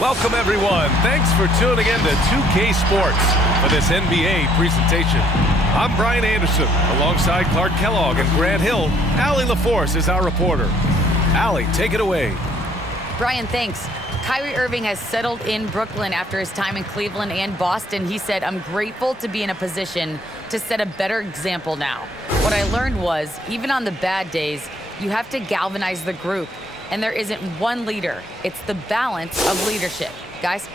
Welcome, everyone. Thanks for tuning in to 2K Sports for this NBA presentation. I'm Brian Anderson, alongside Clark Kellogg and Grant Hill. Allie LaForce is our reporter. Allie, take it away. Brian, thanks. Kyrie Irving has settled in Brooklyn after his time in Cleveland and Boston. He said, "I'm grateful to be in a position to set a better example now. What I learned was, even on the bad days, you have to galvanize the group. And there isn't one leader. It's the balance of leadership." Guys?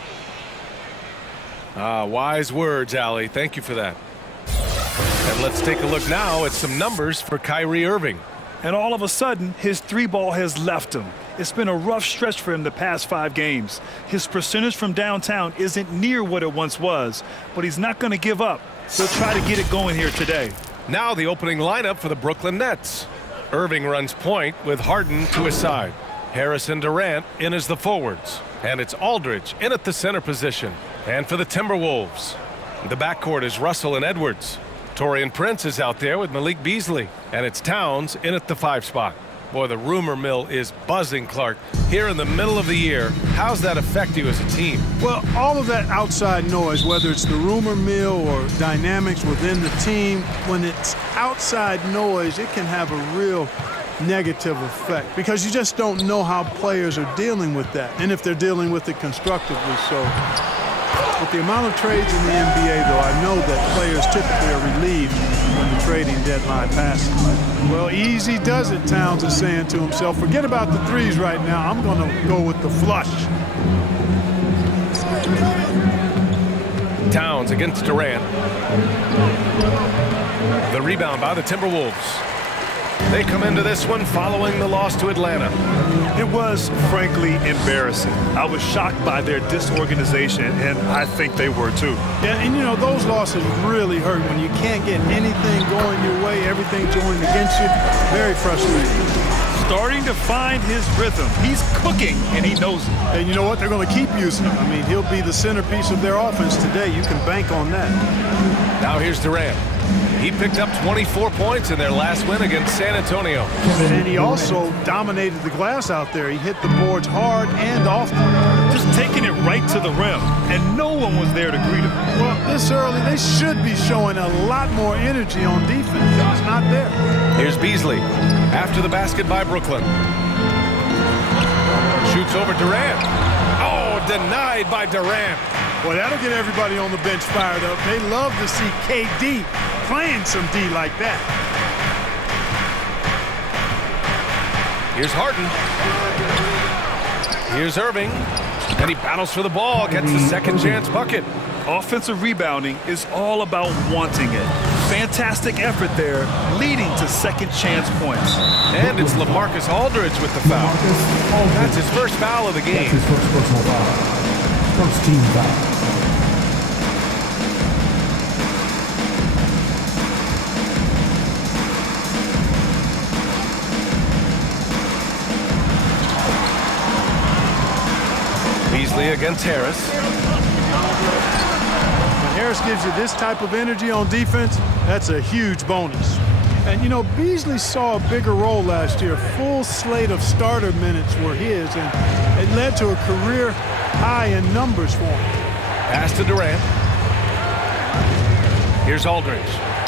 Wise words, Allie. Thank you for that. And let's take a look now at some numbers for Kyrie Irving. And all of a sudden, his three ball has left him. It's been a rough stretch for him the past 5 games. His percentage from downtown isn't near what it once was, but he's not going to give up. He'll try to get it going here today. Now the opening lineup for the Brooklyn Nets. Irving runs point with Harden to his side. Harris and Durant in as the forwards. And it's Aldridge in at the center position. And for the Timberwolves, the backcourt is Russell and Edwards. Taurean Prince is out there with Malik Beasley. And it's Towns in at the 5 spot. Boy, the rumor mill is buzzing, Clark. Here in the middle of the year, how's that affect you as a team? Well, all of that outside noise, whether it's the rumor mill or dynamics within the team, when it's outside noise, it can have a real negative effect because you just don't know how players are dealing with that and if they're dealing with it constructively. So with the amount of trades in the NBA, though, I know that players typically are relieved when the trading deadline passes. Well, easy does it, Towns is saying to himself. Forget about the threes right now. I'm going to go with the flush. Towns against Durant. The rebound by the Timberwolves. They come into this one following the loss to Atlanta. It was, frankly, embarrassing. I was shocked by their disorganization, and I think they were too. And you know, those losses really hurt when you can't get anything going your way, everything's going against you. Very frustrating. Starting to find his rhythm. He's cooking, and he knows it. And you know what? They're going to keep using him. I mean, he'll be the centerpiece of their offense today. You can bank on that. Now here's Durant. He picked up 24 points in their last win against San Antonio. And he also dominated the glass out there. He hit the boards hard and often. Just taking it right to the rim, and no one was there to greet him. Well, this early, they should be showing a lot more energy on defense. It's not there. Here's Beasley after the basket by Brooklyn. Shoots over Durant. Oh, denied by Durant. Well, that'll get everybody on the bench fired up. They love to see KD playing some D like that. Here's Harden. Here's Irving. And he battles for the ball, gets the second chance bucket. Offensive rebounding is all about wanting it. Fantastic effort there, leading to second chance points. And it's LaMarcus Aldridge with the foul. That's his first foul of the game. That's his first personal foul. First team foul. Beasley against Harris. When Harris gives you this type of energy on defense, that's a huge bonus. And, you know, Beasley saw a bigger role last year. Full slate of starter minutes were his, and it led to a career high in numbers for him. Pass to Durant. Here's Aldridge.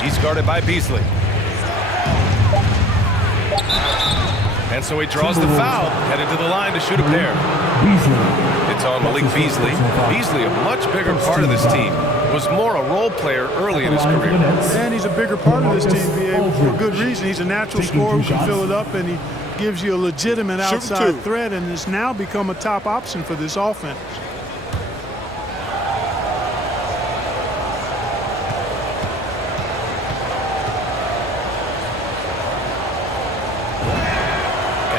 He's guarded by Beasley. And so he draws the foul, headed to the line to shoot a pair. It's on Malik Beasley. Beasley, a much bigger part of this team, was more a role player early in his career. And he's a bigger part of this team, BA, for good reason. He's a natural scorer who can fill it up, and he gives you a legitimate outside threat, and has now become a top option for this offense.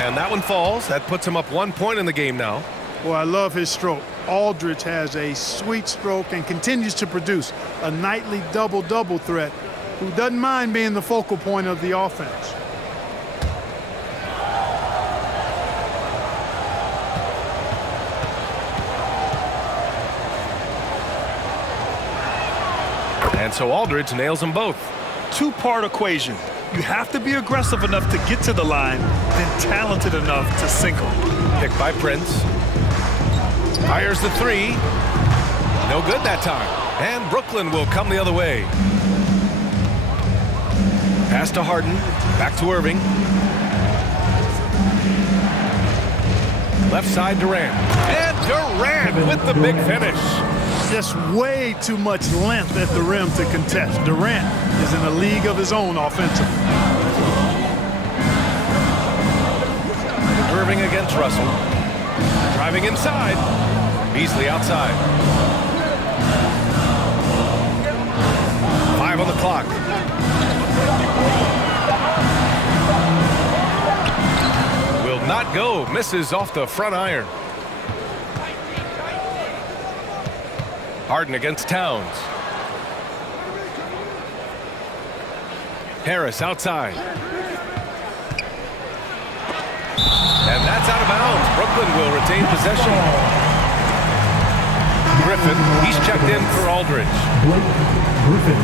And that one falls. That puts him up 1 point in the game now. Well, I love his stroke. Aldridge has a sweet stroke and continues to produce a nightly double-double threat who doesn't mind being the focal point of the offense. And so Aldridge nails them both. two-part equation. You have to be aggressive enough to get to the line, then talented enough to sink them. Picked by Prince. Fires the three. No good that time. And Brooklyn will come the other way. Pass to Harden. Back to Irving. Left side Durant. And Durant with the big finish. Just way too much length at the rim to contest. Durant is in a league of his own offensively. Irving against Russell. Driving inside. Beasley outside. 5 on the clock. Will not go. Misses off the front iron. Harden against Towns. Harris outside. And that's out of bounds. Brooklyn will retain possession. Griffin, he's checked in for Aldridge. Blake Griffin.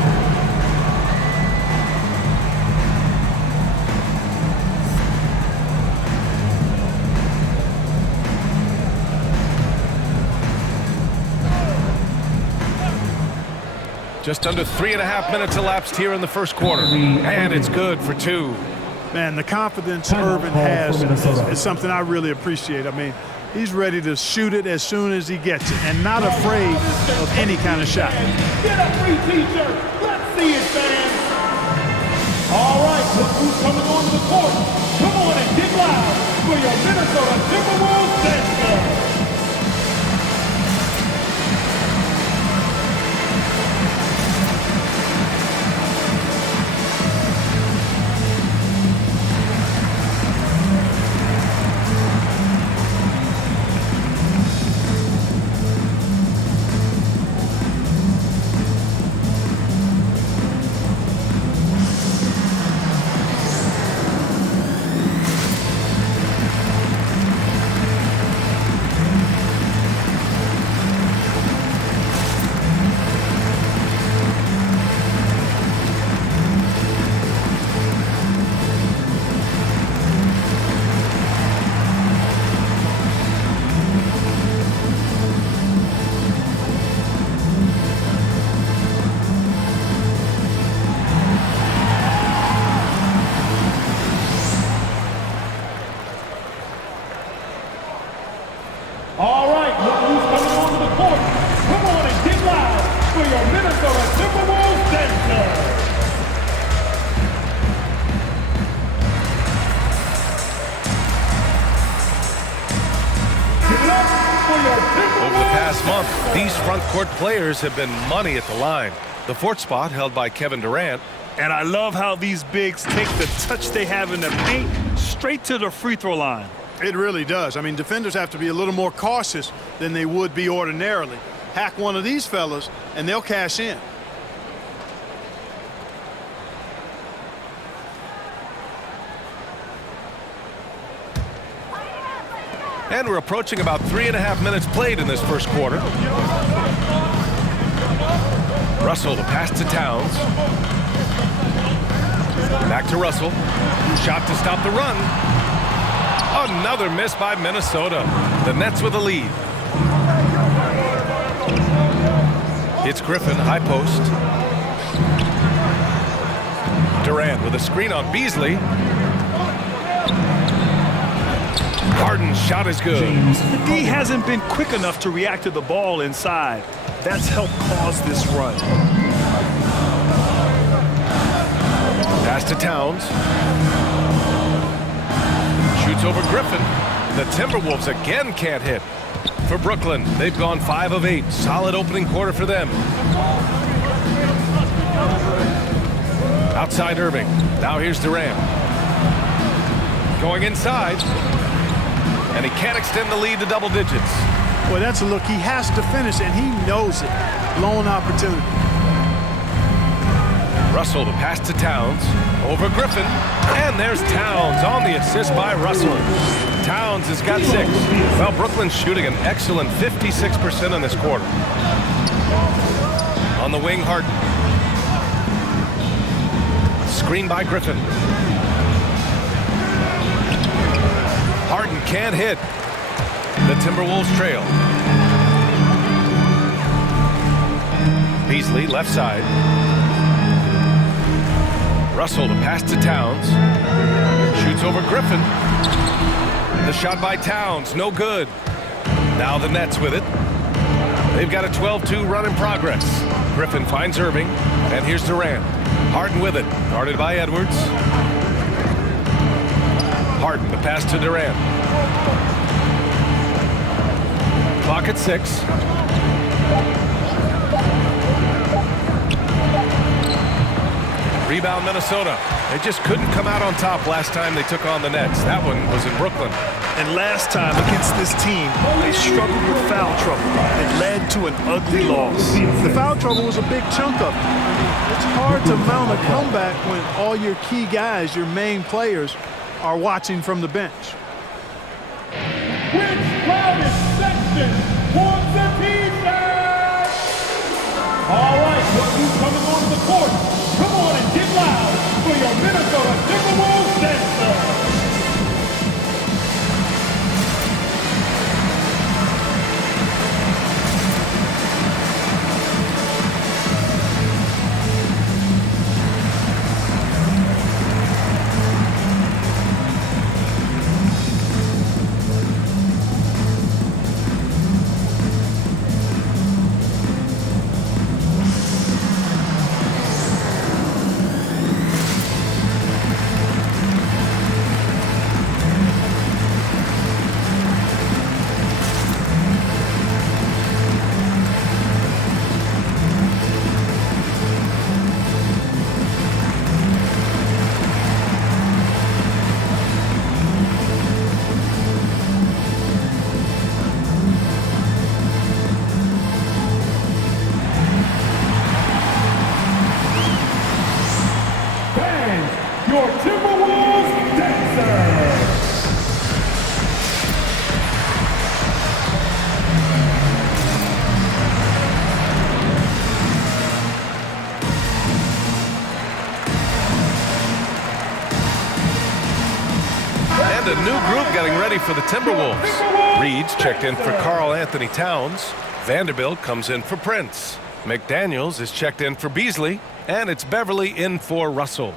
Just under 3.5 minutes elapsed here in the first quarter. And it's good for 2. Man, the confidence Irvin has is something I really appreciate. I mean, he's ready to shoot it as soon as he gets it and not afraid of any kind of shot. Get a free t-shirt. Let's see it, fans. All right, look who's coming onto the court. Come on and get loud for your Minnesota Timberwolves dance. All right, look who's coming onto the court. Come on and get loud for your Minnesota Timberwolves dance. Over the past month, these front court players have been money at the line. The 4th spot held by Kevin Durant. And I love how these bigs take the touch they have in the paint straight to the free throw line. It really does. I mean, defenders have to be a little more cautious than they would be ordinarily. Hack one of these fellas, and they'll cash in. And we're approaching about 3.5 minutes played in this first quarter. Russell, the pass to Towns. Back to Russell. Shot to stop the run. Another miss by Minnesota. The Nets with a lead. It's Griffin, high post. Durant with a screen on Beasley. Harden's shot is good. He hasn't been quick enough to react to the ball inside. That's helped cause this run. Pass to Towns. Shoots over Griffin. The Timberwolves again can't hit. For Brooklyn, they've gone 5 of 8. Solid opening quarter for them. Outside Irving. Now here's Durant. Going inside. And he can't extend the lead to double digits. Boy, that's a look. He has to finish, and he knows it. Blown opportunity. Russell, the pass to Towns. Over Griffin. And there's Towns on the assist by Russell. Towns has got 6. Well, Brooklyn's shooting an excellent 56% in this quarter. On the wing, Harden. Screen by Griffin. Harden can't hit. The Timberwolves trail. Beasley, left side. Russell to pass to Towns. Shoots over Griffin. The shot by Towns, no good. Now the Nets with it. They've got a 12-2 run in progress. Griffin finds Irving, and here's Durant. Harden with it, guarded by Edwards. Harden, the pass to Durant. Clock at 6. Rebound Minnesota. They just couldn't come out on top last time they took on the Nets. That one was in Brooklyn. And last time against this team, they struggled with foul trouble. It led to an ugly loss. The foul trouble was a big chunk of it. I mean, it's hard to mount a comeback when all your key guys, your main players, are watching from the bench. Which loudest section wants the Pistons? All right, look who's coming onto the court. Come on and get loud for your Minnesota Timberwolves dancer. Your Timberwolves dancer. And a new group getting ready for the Timberwolves. Reed's checked in for Karl Anthony Towns. Vanderbilt comes in for Prince. McDaniels is checked in for Beasley. And it's Beverly in for Russell.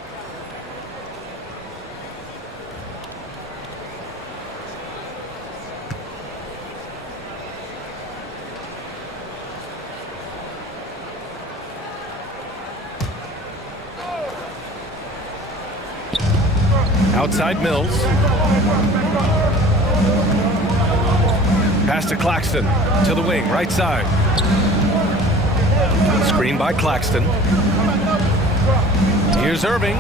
Outside Mills. Pass to Claxton. To the wing, right side. Screen by Claxton. Here's Irving.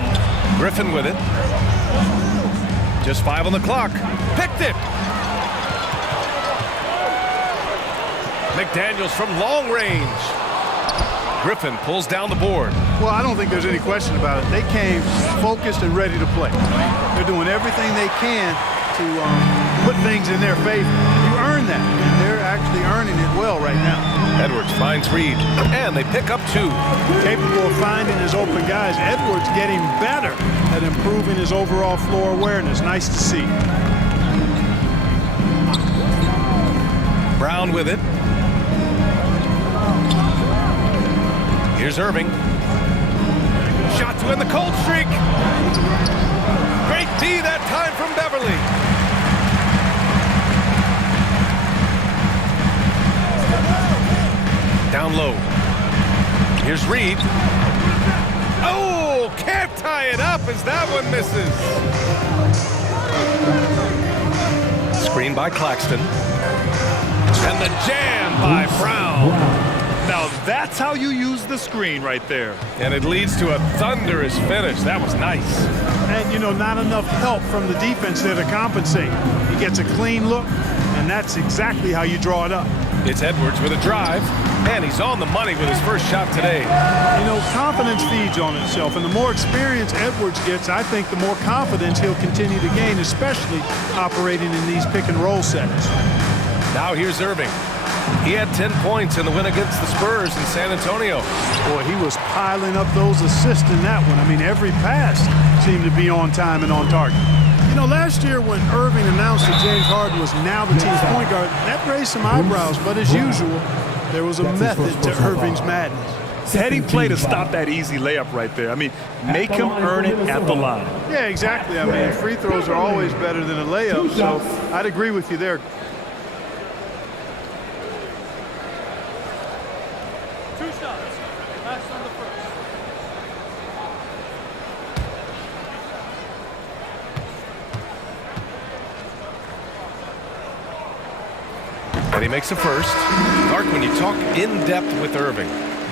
Griffin with it. Just 5 on the clock. Picked it. McDaniels from long range. Griffin pulls down the board. Well, I don't think there's any question about it. They came focused and ready to play. They're doing everything they can to put things in their favor. You earn that, and they're actually earning it well right now. Edwards finds Reed, and they pick up 2. Capable of finding his open guys. Edwards getting better at improving his overall floor awareness. Nice to see. Brown with it. Here's Irving. Shot to end the cold streak. Great D that time from Beverly. Down low. Here's Reed. Oh, can't tie it up as that one misses. Screen by Claxton. And the jam by Brown. Now that's how you use the screen right there. And it leads to a thunderous finish. That was nice. And, you know, not enough help from the defense there to compensate. He gets a clean look, and that's exactly how you draw it up. It's Edwards with a drive, and he's on the money with his first shot today. You know, confidence feeds on itself, and the more experience Edwards gets, I think the more confidence he'll continue to gain, especially operating in these pick-and-roll sets. Now here's Irving. He had 10 points in the win against the Spurs in San Antonio. Boy, he was piling up those assists in that one. I mean, every pass seemed to be on time and on target. You know, last year when Irving announced that James Harden was now the team's point guard, that raised some eyebrows. But as usual, there was a method to Irving's madness. Heading play to stop that easy layup right there. I mean, make him earn it at the line. Yeah, exactly. I mean, free throws are always better than a layup, so I'd agree with you there. And he makes a first. Mark, when you talk in depth with Irving,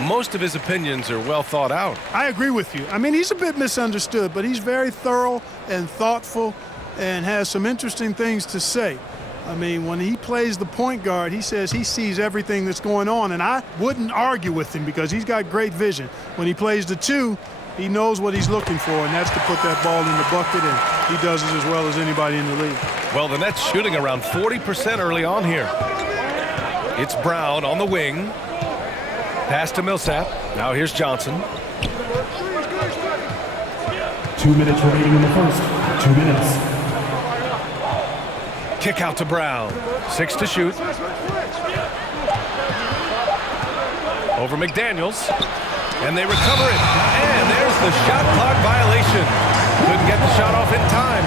most of his opinions are well thought out. I agree with you. I mean, he's a bit misunderstood, but he's very thorough and thoughtful and has some interesting things to say. I mean, when he plays the point guard, he says he sees everything that's going on, and I wouldn't argue with him because he's got great vision. When he plays the two, he knows what he's looking for, and that's to put that ball in the bucket, and he does it as well as anybody in the league. Well, the Nets shooting around 40% early on here. It's Brown on the wing. Pass to Millsap. Now here's Johnson. 2 minutes remaining in the first. 2 minutes. Kick out to Brown. 6 to shoot. Over McDaniels. And they recover it. And there's the shot clock violation. Couldn't get the shot off in time.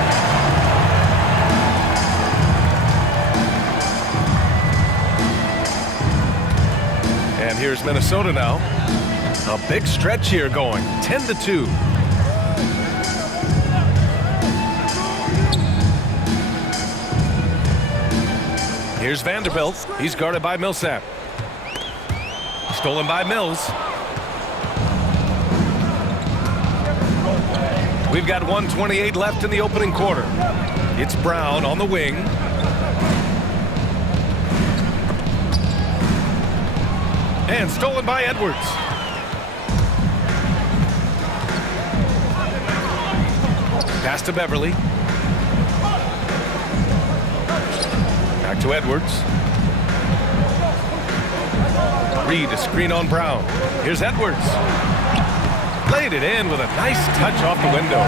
And here's Minnesota now. A big stretch here going. 10-2. Here's Vanderbilt. He's guarded by Millsap. Stolen by Mills. We've got 1:28 left in the opening quarter. It's Brown on the wing. And stolen by Edwards. Pass to Beverly. Back to Edwards. Reed, a screen on Brown. Here's Edwards. Laid it in with a nice touch off the window.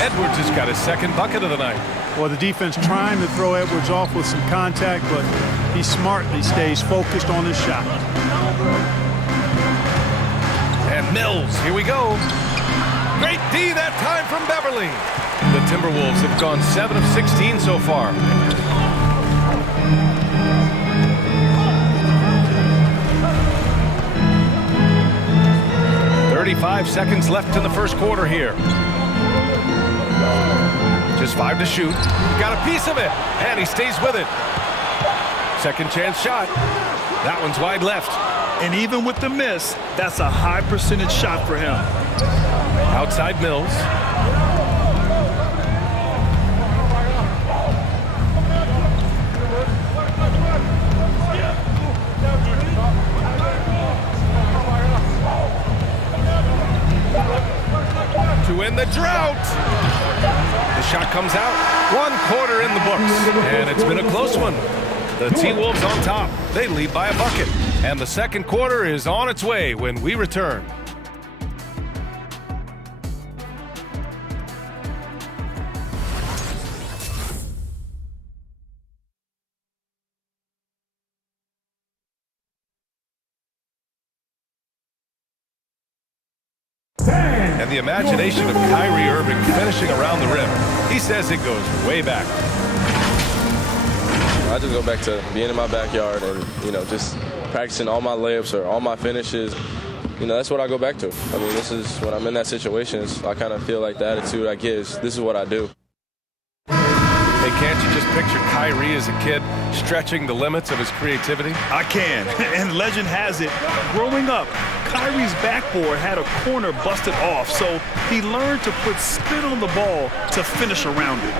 Edwards has got his second bucket of the night. Well, the defense trying to throw Edwards off with some contact, but he smartly stays focused on his shot. And Mills, here we go. Great D that time from Beverly. The Timberwolves have gone 7 of 16 so far. .35 seconds left in the first quarter here. Just 5 to shoot. Got a piece of it, and he stays with it. Second chance shot. That one's wide left. And even with the miss, that's a high percentage shot for him. Outside Mills. To win the drought. The shot comes out. 1 quarter in the books, and it's been a close one. The T-Wolves on top. They lead by a bucket. And the second quarter is on its way when we return. And the imagination of Kyrie Irving finishing around the rim. He says it goes way back. I just go back to being in my backyard and, just practicing all my layups or all my finishes. That's what I go back to. I mean, this is when I'm in that situation, I kind of feel like the attitude I get is this is what I do. Hey, can't you just picture Kyrie as a kid stretching the limits of his creativity? I can. And legend has it, growing up, Kyrie's backboard had a corner busted off, so he learned to put spin on the ball to finish around it.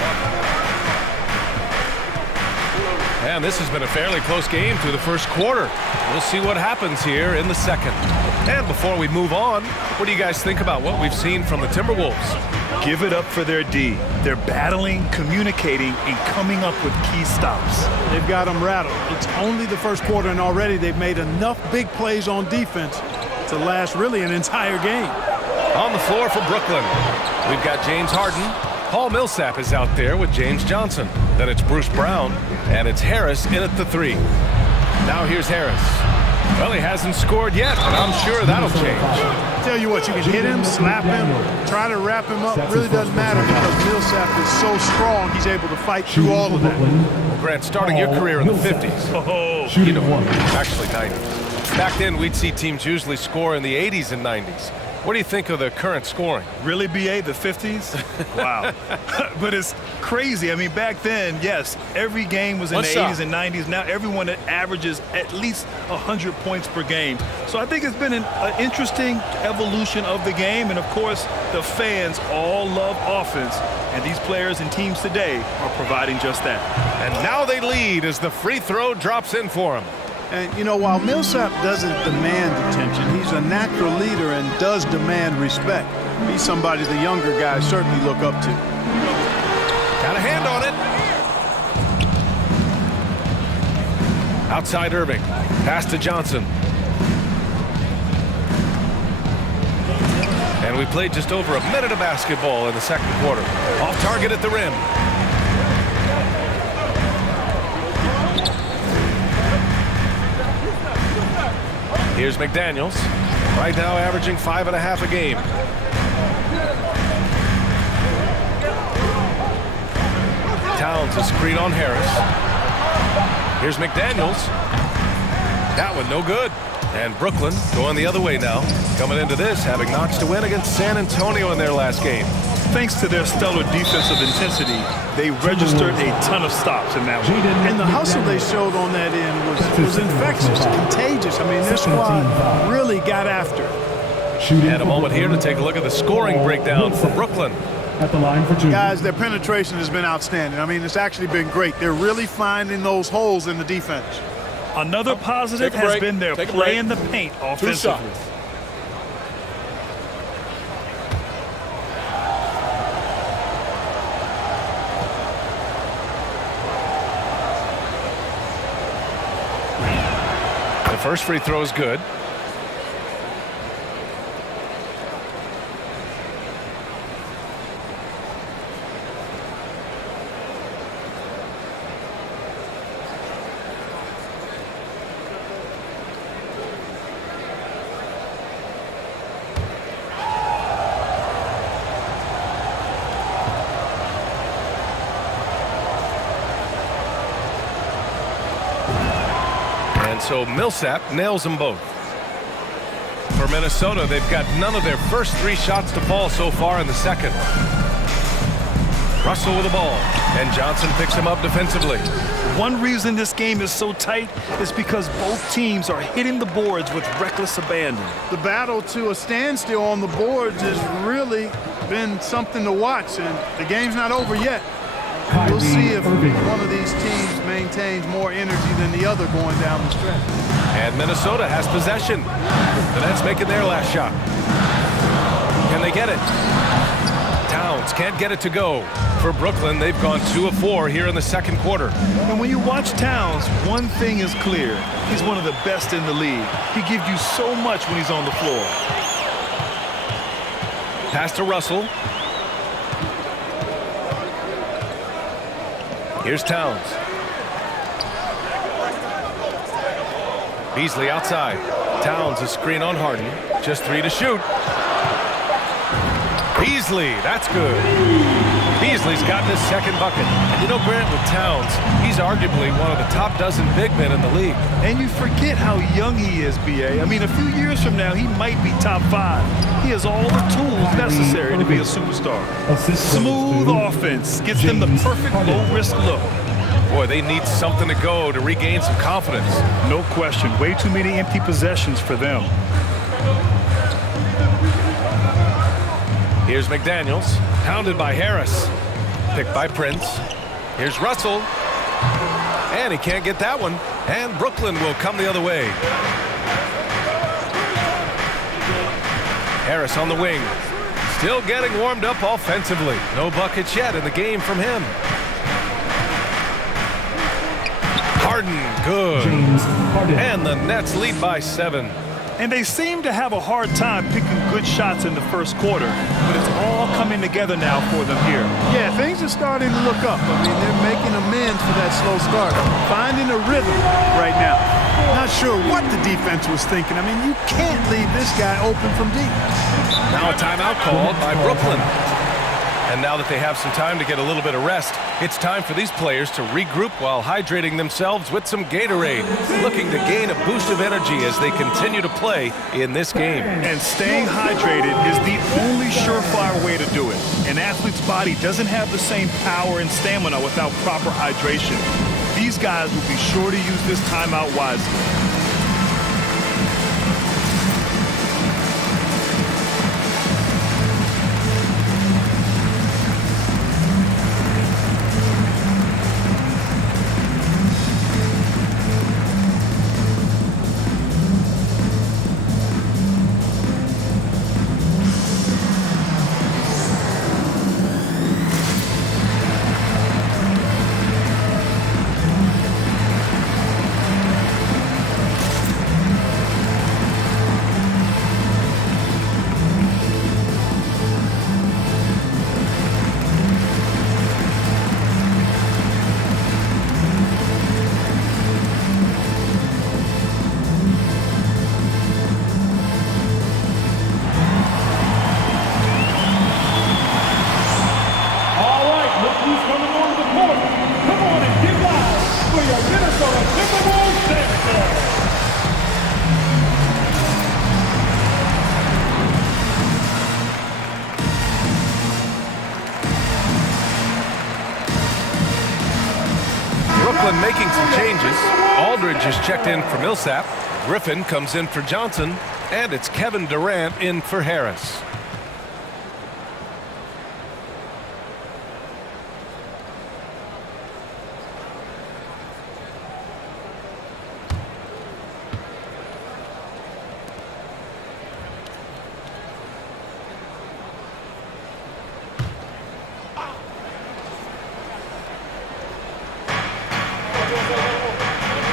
And this has been a fairly close game through the first quarter. We'll see what happens here in the second. And before we move on, what do you guys think about what we've seen from the Timberwolves? Give it up for their D. They're battling, communicating, and coming up with key stops. They've got them rattled. It's only the first quarter, and already they've made enough big plays on defense to last really an entire game. On the floor for Brooklyn, we've got James Harden. Paul Millsap is out there with James Johnson. Then it's Bruce Brown, and it's Harris in at the 3. Now here's Harris. Well, he hasn't scored yet, but I'm sure that'll change. Tell you what, you can hit him, slap him, try to wrap him up. Really doesn't matter because Millsap is so strong, he's able to fight through all of that. Well, Grant, starting your career in the 50s. You know, actually 90s. Back then, we'd see teams usually score in the 80s and 90s. What do you think of the current scoring? Really, BA, the 50s? Wow. But it's crazy. I mean, back then, yes, every game was in the 80s and 90s. Now everyone averages at least 100 points per game. So I think it's been an interesting evolution of the game. And, of course, the fans all love offense. And these players and teams today are providing just that. And now they lead as the free throw drops in for them. And, you know, while Millsap doesn't demand attention, he's a natural leader and does demand respect. He's somebody the younger guys certainly look up to. Got a hand on it. Outside Irving. Pass to Johnson. And we played just over a minute of basketball in the second quarter. Off target at the rim. Here's McDaniels, right now averaging 5.5 a game. Towns a screen on Harris. Here's McDaniels. That one no good. And Brooklyn going the other way now. Coming into this, having notched to win against San Antonio in their last game. Thanks to their stellar defensive intensity, they registered a ton of stops in that one. And the hustle they showed on that end was infectious, contagious. I mean, this squad really got after it. And a moment here to take a look at the scoring breakdown for Brooklyn. At the line for 2. Guys, their penetration has been outstanding. I mean, it's actually been great. They're really finding those holes in the defense. Another positive has been their play in the paint offensively. The first free throw is good. So Millsap nails them both. For Minnesota, they've got none of their first 3 shots to fall so far in the second. Russell with the ball, and Johnson picks him up defensively. One reason this game is so tight is because both teams are hitting the boards with reckless abandon. The battle to a standstill on the boards has really been something to watch, and the game's not over yet. We'll see if one of these teams maintains more energy than the other going down the stretch. And Minnesota has possession. The Nets making their last shot. Can they get it? Towns can't get it to go. For Brooklyn, they've gone 2 of 4 here in the second quarter. And when you watch Towns, one thing is clear. He's one of the best in the league. He gives you so much when he's on the floor. Pass to Russell. Here's Towns. Beasley outside. Towns a screen on Harden. Just 3 to shoot. Beasley, that's good. Beasley's gotten his second bucket. And you know, Grant, with Towns, he's arguably one of the top dozen big men in the league. And you forget how young he is, B.A. I mean, a few years from now, he might be top 5. He has all the tools necessary to be a superstar. Smooth offense gets them the perfect low-risk look. Boy, they need something to go to regain some confidence. No question. Way too many empty possessions for them. Here's McDaniels, pounded by Harris. Picked by Prince. Here's Russell. And he can't get that one. And Brooklyn will come the other way. Harris on the wing. Still getting warmed up offensively. No buckets yet in the game from him. Harden, good. And the Nets lead by 7. And they seem to have a hard time picking good shots in the first quarter, but it's all coming together now for them here. Yeah, things are starting to look up. I mean, they're making amends for that slow start, finding a rhythm right now. Not sure what the defense was thinking. I mean, you can't leave this guy open from deep. Now a timeout called by Brooklyn. And now that they have some time to get a little bit of rest, it's time for these players to regroup while hydrating themselves with some Gatorade, looking to gain a boost of energy as they continue to play in this game. And staying hydrated is the only surefire way to do it. An athlete's body doesn't have the same power and stamina without proper hydration. These guys will be sure to use this timeout wisely. Making some changes. Aldridge is checked in for Millsap. Griffin comes in for Johnson. And it's Kevin Durant in for Harris.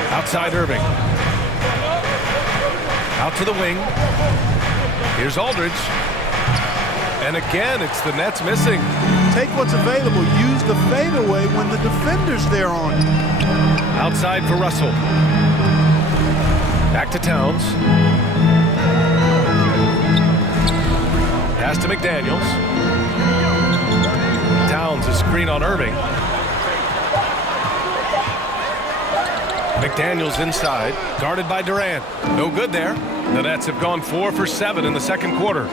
Outside Irving. Out to the wing. Here's Aldridge. And again, it's the Nets missing. Take what's available. Use the fadeaway when the defender's there on it. Outside for Russell. Back to Towns. Pass to McDaniels. Towns is screen on Irving. McDaniels inside, guarded by Durant. No good there. The Nets have gone 4 for 7 in the second quarter.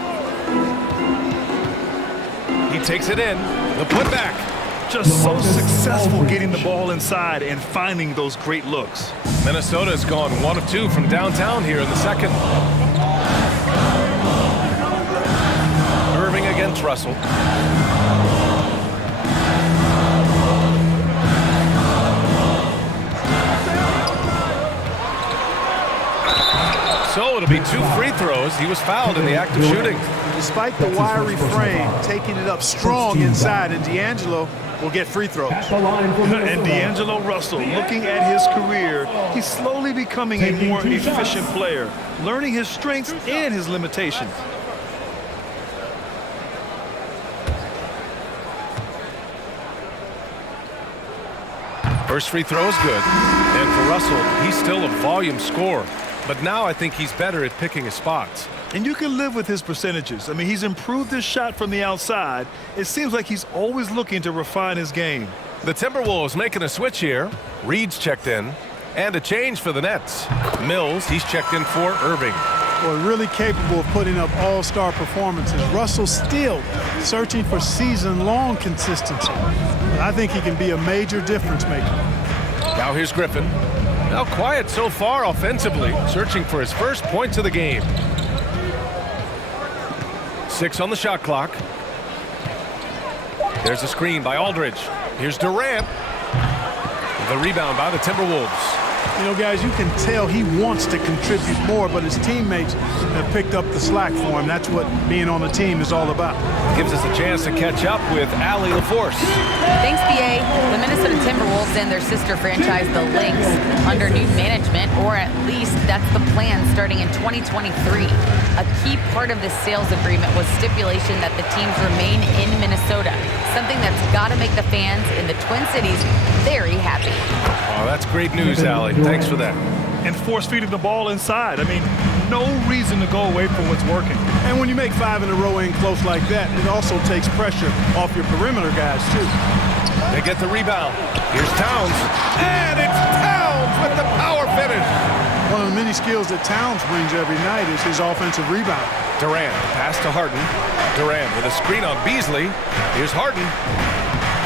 He takes it in. The putback. Just so successful getting the ball inside and finding those great looks. Minnesota has gone 1 of 2 from downtown here in the second. Irving against Russell. So it'll be 2 free throws. He was fouled in the act of shooting. Despite the wiry frame, taking it up strong inside, and D'Angelo will get free throws. And D'Angelo Russell, looking at his career, he's slowly becoming a more efficient player, learning his strengths and his limitations. First free throw is good. And for Russell, he's still a volume scorer. But now I think he's better at picking his spots. And you can live with his percentages. I mean, he's improved his shot from the outside. It seems like he's always looking to refine his game. The Timberwolves making a switch here. Reed's checked in. And a change for the Nets. Mills, he's checked in for Irving. Boy, really capable of putting up all-star performances. Russell still searching for season-long consistency. But I think he can be a major difference maker. Now here's Griffin. Now quiet so far offensively, searching for his first points of the game. 6 on the shot clock. There's a screen by Aldridge. Here's Durant. The rebound by the Timberwolves. You know, guys, you can tell he wants to contribute more, but his teammates have picked up the slack for him. That's what being on the team is all about. Gives us a chance to catch up with Allie LaForce. Thanks, BA. The Minnesota Timberwolves and their sister franchise, the Lynx, under new management, or at least that's the plan starting in 2023. A key part of this sales agreement was stipulation that the teams remain in Minnesota, something that's got to make the fans in the Twin Cities very happy. Oh, that's great news, Allie. Thanks for that. And force feeding the ball inside. I mean, no reason to go away from what's working. And when you make 5 in a row in close like that, it also takes pressure off your perimeter guys, too. They get the rebound. Here's Towns. And it's Towns with the power finish. One of the many skills that Towns brings every night is his offensive rebound. Durant, pass to Harden. Durant with a screen on Beasley. Here's Harden.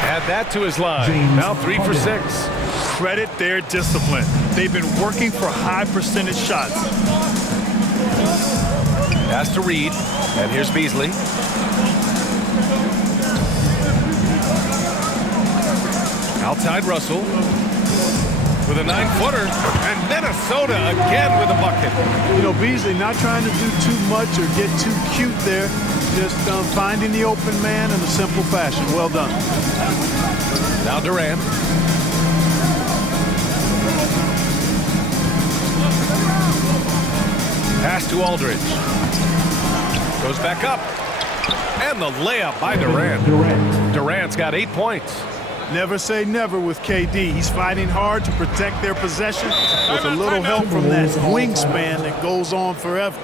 Add that to his line. Now 3 for 6. Credit their discipline. They've been working for high percentage shots. Pass to Reed. And here's Beasley. Outside Russell with a 9-footer. And Minnesota again with a bucket. You know, Beasley not trying to do too much or get too cute there. Just finding the open man in a simple fashion. Well done. Now Durant. Pass to Aldridge. Goes back up. And the layup by Durant. Durant's got 8 points. Never say never with KD. He's fighting hard to protect their possession with a little help from that wingspan that goes on forever.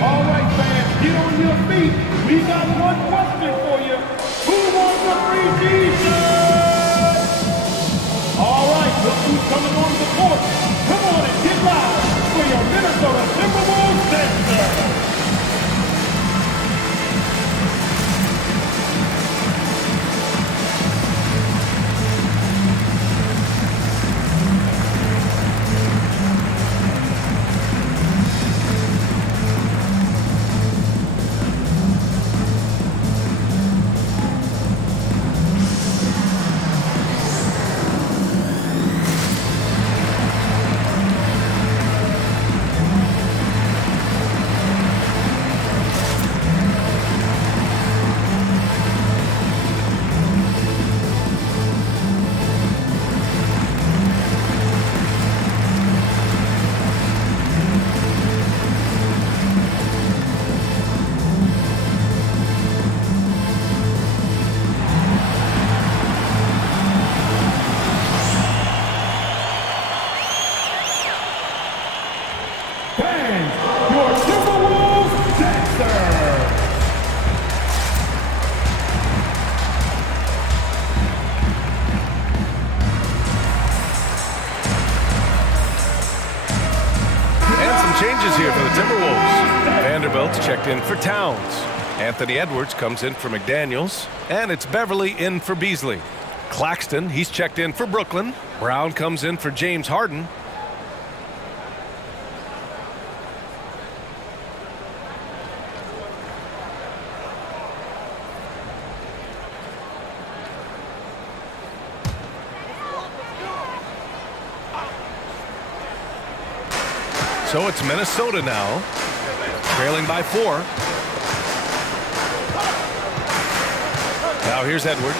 All right, fans, get on your feet. We got one question for you. Who wants a free t-shirt? All right, look who's coming on the court. Come on and get loud for your Minnesota Timberwolves dancer. Changes here for the Timberwolves. Vanderbilt's checked in for Towns. Anthony Edwards comes in for McDaniels. And it's Beverly in for Beasley. Claxton, he's checked in for Brooklyn. Brown comes in for James Harden. So it's Minnesota now, trailing by 4. Now here's Edwards.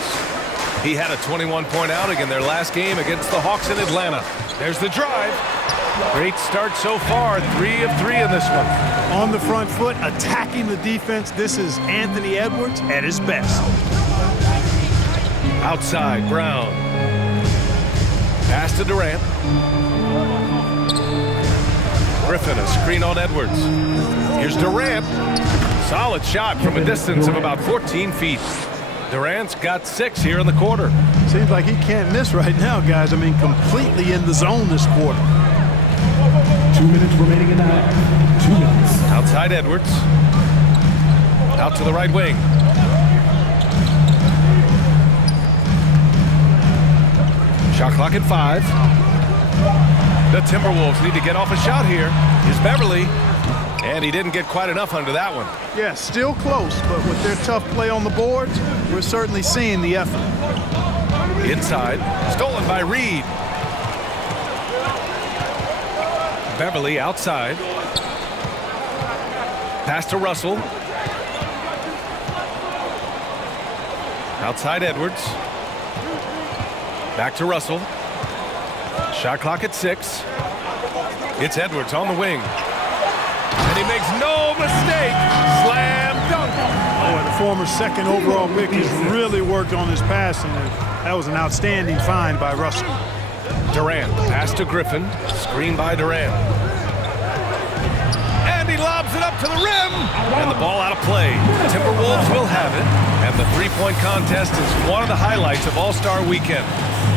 He had a 21-point outing in their last game against the Hawks in Atlanta. There's the drive. Great start so far, 3 of 3 in this one. On the front foot, attacking the defense. This is Anthony Edwards at his best. Outside, Brown. Pass to Durant. Griffin, a screen on Edwards. Here's Durant. Solid shot from a distance of about 14 feet. Durant's got 6 here in the quarter. Seems like he can't miss right now, guys. I mean, completely in the zone this quarter. 2 minutes remaining in the half. 2 minutes. Outside Edwards. Out to the right wing. Shot clock at 5. The Timberwolves need to get off a shot here. Here's Beverly. And he didn't get quite enough under that one. Yeah, still close, but with their tough play on the boards, we're certainly seeing the effort. Inside, stolen by Reed. Beverly outside. Pass to Russell. Outside Edwards. Back to Russell. Shot clock at 6. It's Edwards on the wing. And he makes no mistake. Slam dunk. Oh, the former second overall pick has really worked on his passing. That was an outstanding find by Russell. Durant, pass to Griffin. Screen by Durant. And he lobs it up to the rim. And the ball out of play. Timberwolves will have it. And the three-point contest is one of the highlights of All-Star Weekend.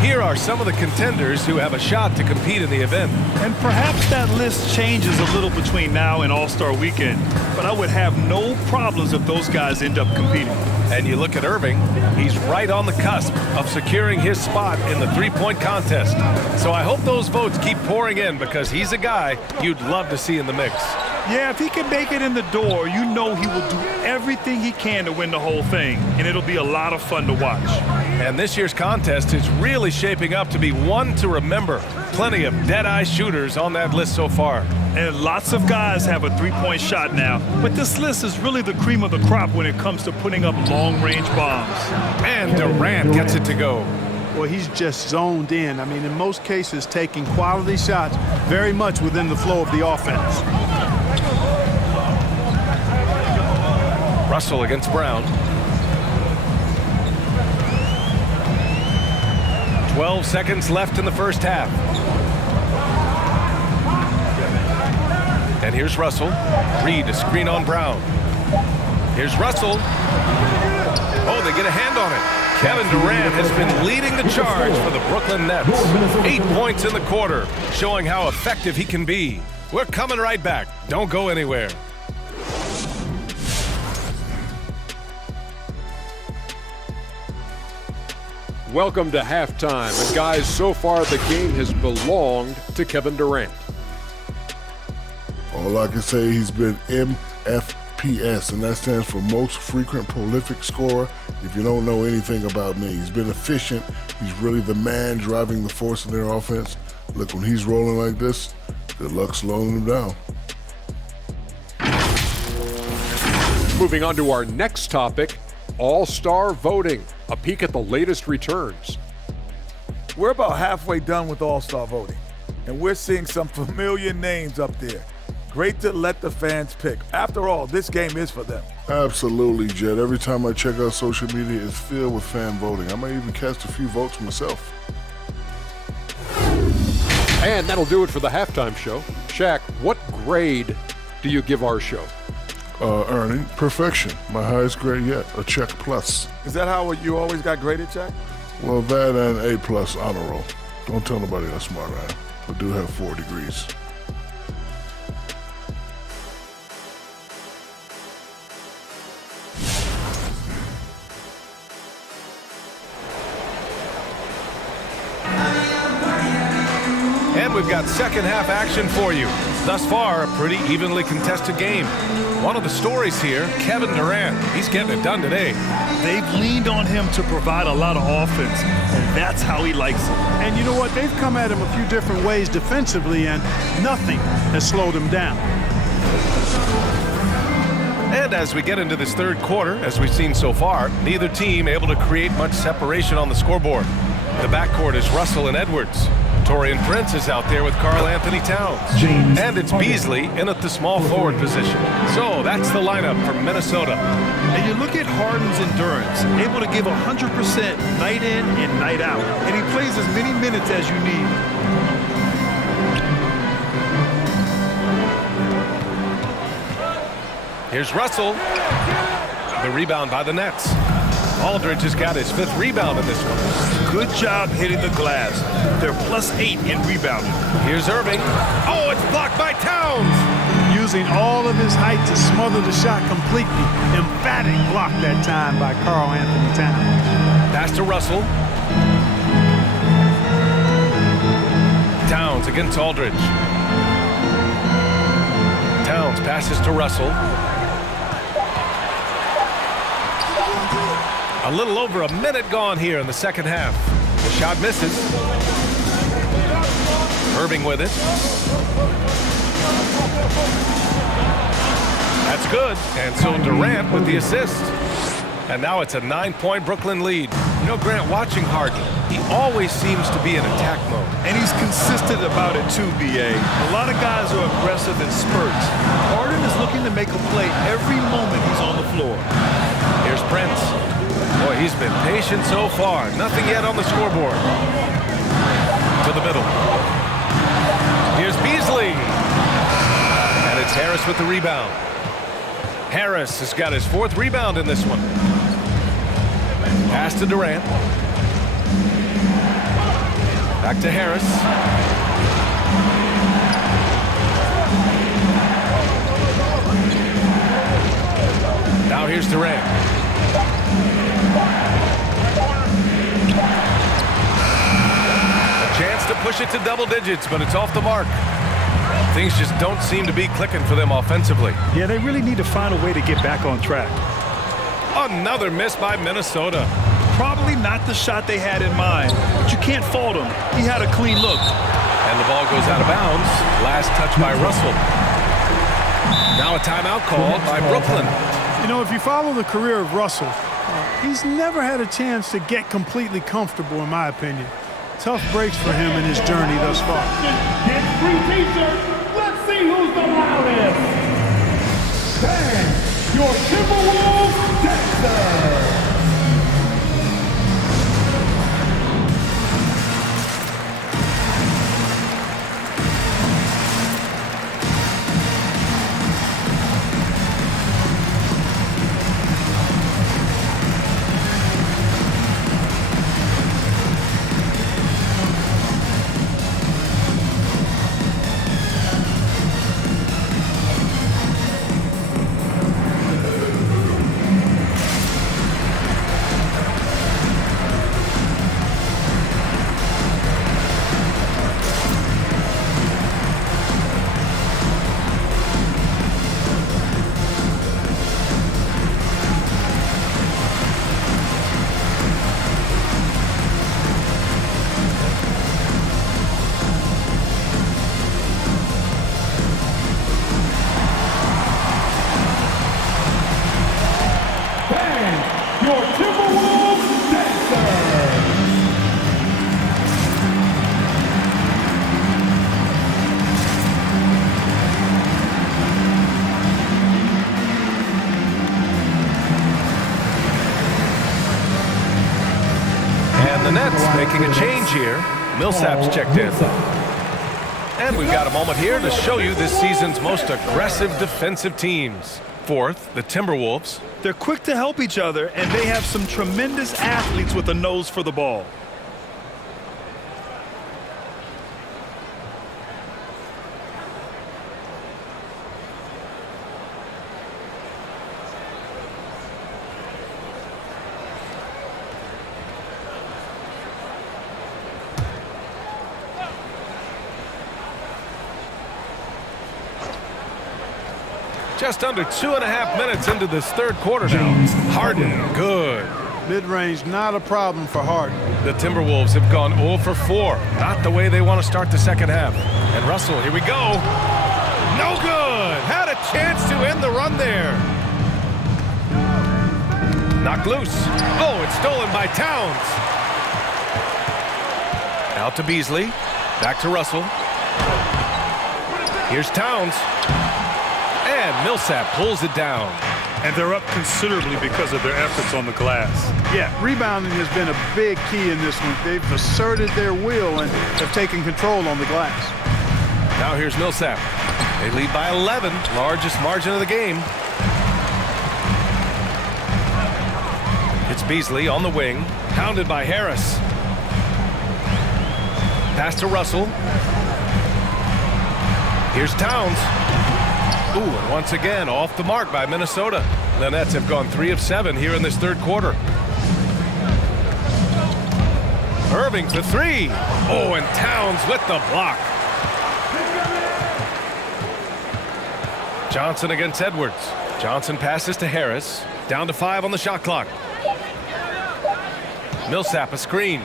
Here are some of the contenders who have a shot to compete in the event. And perhaps that list changes a little between now and All-Star Weekend, but I would have no problems if those guys end up competing. And you look at Irving, he's right on the cusp of securing his spot in the three-point contest. So I hope those votes keep pouring in because he's a guy you'd love to see in the mix. Yeah, if he can make it in the door, you know he will do everything he can to win the whole thing, and it'll be a lot of fun to watch. And this year's contest is really shaping up to be one to remember. Plenty of dead-eye shooters on that list so far. And lots of guys have a three-point shot now, but this list is really the cream of the crop when it comes to putting up long-range bombs. And Durant gets it to go. Well, he's just zoned in. I mean, in most cases, taking quality shots very much within the flow of the offense. Russell against Brown. 12 seconds left in the first half. And here's Russell. Reed to screen on Brown. Here's Russell. Oh, they get a hand on it. Kevin Durant has been leading the charge for the Brooklyn Nets. 8 points in the quarter, showing how effective he can be. We're coming right back. Don't go anywhere. Welcome to halftime. And guys, so far the game has belonged to Kevin Durant. All I can say, he's been MFPS, and that stands for most frequent prolific scorer. If you don't know anything about me, he's been efficient. He's really the man driving the force in their offense. Look, when he's rolling like this, good luck slowing him down. Moving on to our next topic, All-Star voting. A peek at the latest returns. We're about halfway done with All-Star voting, and we're seeing some familiar names up there. Great to let the fans pick. After all, this game is for them. Absolutely, Jed. Every time I check out social media, it's filled with fan voting. I might even cast a few votes myself. And that'll do it for the halftime show. Shaq, what grade do you give our show? Earning perfection. My highest grade yet, a check plus. Is that how you always got graded, Jack? Well, that and A+ honor roll. Don't tell nobody how smart I am. I do have 4 degrees. And we've got second half action for you. Thus far, a pretty evenly contested game. One of the stories here, Kevin Durant. He's getting it done today. They've leaned on him to provide a lot of offense, and that's how he likes it. And you know what? They've come at him a few different ways defensively, and nothing has slowed him down. And as we get into this third quarter, as we've seen so far, neither team able to create much separation on the scoreboard. The backcourt is Russell and Edwards. Taurean Prince is out there with Karl Anthony Towns. And it's Beasley in at the small forward position. So that's the lineup for Minnesota. And you look at Harden's endurance, able to give 100% night in and night out. And he plays as many minutes as you need. Here's Russell. The rebound by the Nets. Aldridge has got his 5th rebound in this one. Good job hitting the glass. They're +8 in rebounding. Here's Irving. Oh, it's blocked by Towns. Using all of his height to smother the shot completely. Emphatic block that time by Karl Anthony Towns. Pass to Russell. Towns against Aldridge. Towns passes to Russell. A little over a minute gone here in the second half. The shot misses. Irving with it. That's good. And so Durant with the assist. And now it's a 9-point Brooklyn lead. You know, Grant, watching Harden, he always seems to be in attack mode. And he's consistent about it too, B.A. A lot of guys are aggressive in spurts. Harden is looking to make a play every moment he's on the floor. Here's Prince. Boy, he's been patient so far. Nothing yet on the scoreboard. To the middle. Here's Beasley. And it's Harris with the rebound. Harris has got his 4th rebound in this one. Pass to Durant. Back to Harris. Now here's Durant. A chance to push it to double digits, but it's off the mark. Things just don't seem to be clicking for them offensively. Yeah, they really need to find a way to get back on track. Another miss by Minnesota. Probably not the shot they had in mind, but you can't fault him. He had a clean look. And the ball goes out of bounds. Last touch by Russell. Now a timeout call by Brooklyn. You know, if you follow the career of Russell, he's never had a chance to get completely comfortable, in my opinion. Tough breaks for him in his journey thus far. Get free t-shirts. Let's see who's the loudest. Bang! Your Timberwolves dancer. Making a change here. Millsap's checked in. And we've got a moment here to show you this season's most aggressive defensive teams. 4th, the Timberwolves. They're quick to help each other, and they have some tremendous athletes with a nose for the ball. Just under 2.5 minutes into this third quarter now. Harden, good. Mid-range, not a problem for Harden. The Timberwolves have gone 0 for 4. Not the way they want to start the second half. And Russell, here we go. No good. Had a chance to end the run there. Knocked loose. Oh, it's stolen by Towns. Out to Beasley. Back to Russell. Here's Towns. And Millsap pulls it down. And they're up considerably because of their efforts on the glass. Yeah, rebounding has been a big key in this one. They've asserted their will and have taken control on the glass. Now here's Millsap. They lead by 11, largest margin of the game. It's Beasley on the wing, pounded by Harris. Pass to Russell. Here's Towns. Ooh, and once again, off the mark by Minnesota. The Nets have gone 3 of 7 here in this third quarter. Irving for 3. Oh, and Towns with the block. Johnson against Edwards. Johnson passes to Harris. Down to 5 on the shot clock. Millsap a screen.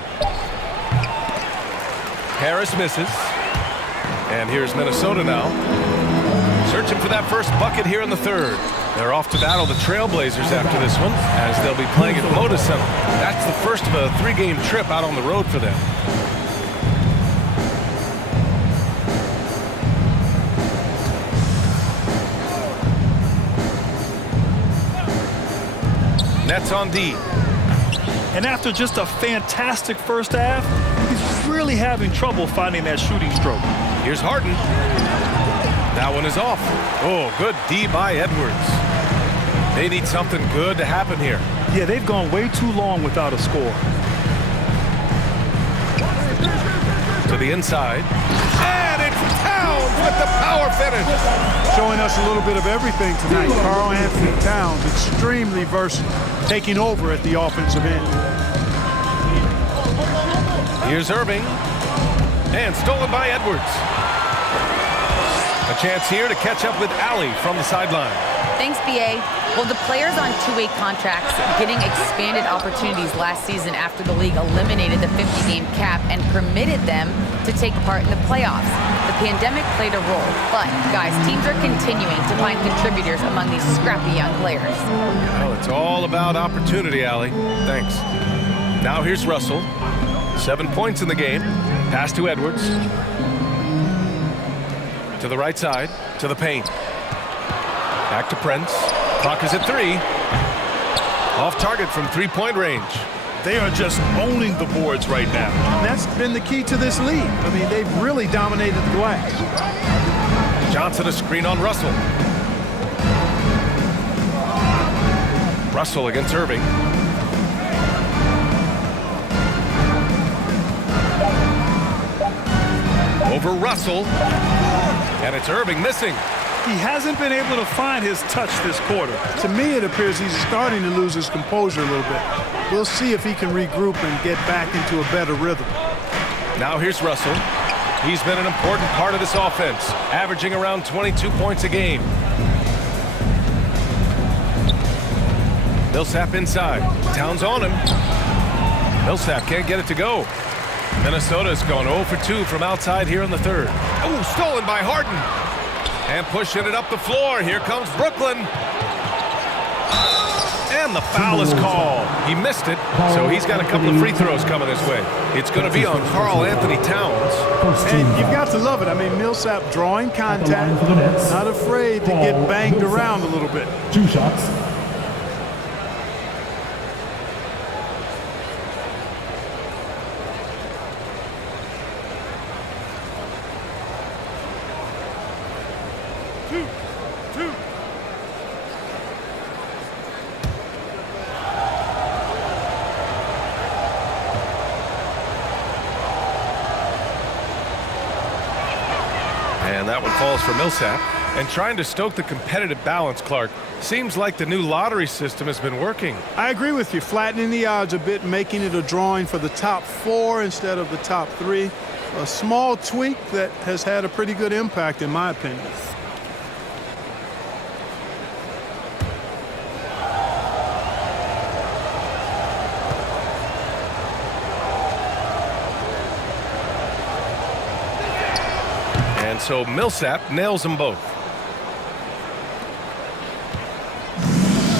Harris misses. And here's Minnesota now. Searching for that first bucket here in the third. They're off to battle the Trailblazers after this one, as they'll be playing at Moda Center. That's the first of a 3-game trip out on the road for them. Nets on D. And after just a fantastic first half, he's really having trouble finding that shooting stroke. Here's Harden. That one is off. Oh, good D by Edwards. They need something good to happen here. Yeah, they've gone way too long without a score. To the inside. And it's Towns with the power finish. Showing us a little bit of everything tonight. Karl Anthony Towns, extremely versatile, taking over at the offensive end. Here's Irving. And stolen by Edwards. A chance here to catch up with Allie from the sideline. Thanks, B.A. Well, the players on two-way contracts getting expanded opportunities last season after the league eliminated the 50-game cap and permitted them to take part in the playoffs. The pandemic played a role, but, guys, teams are continuing to find contributors among these scrappy young players. Well, it's all about opportunity, Allie. Thanks. Now here's Russell. 7 points in the game. Pass to Edwards. To the right side, to the paint. Back to Prince. Clock is at 3. Off target from 3-point range. They are just owning the boards right now. And that's been the key to this league. I mean, they've really dominated the glass. Johnson a screen on Russell. Russell against Irving. Over Russell. And it's Irving missing. He hasn't been able to find his touch this quarter. To me, it appears he's starting to lose his composure a little bit. We'll see if he can regroup and get back into a better rhythm. Now here's Russell. He's been an important part of this offense, averaging around 22 points a game. Millsap inside. Towns on him. Millsap can't get it to go. Minnesota's gone 0 for 2 from outside here in the third. Oh, stolen by Harden. And pushing it up the floor. Here comes Brooklyn. And the foul is called. He missed it, so he's got a couple of free throws coming his way. It's going to be on Karl Anthony Towns. And you've got to love it. I mean, Millsap drawing contact, not afraid to get banged around a little bit. 2 shots. And that one falls for Millsap. And trying to stoke the competitive balance, Clark, seems like the new lottery system has been working. I agree with you. Flattening the odds a bit, making it a drawing for the top 4 instead of the top 3. A small tweak that has had a pretty good impact, in my opinion. And so Millsap nails them both.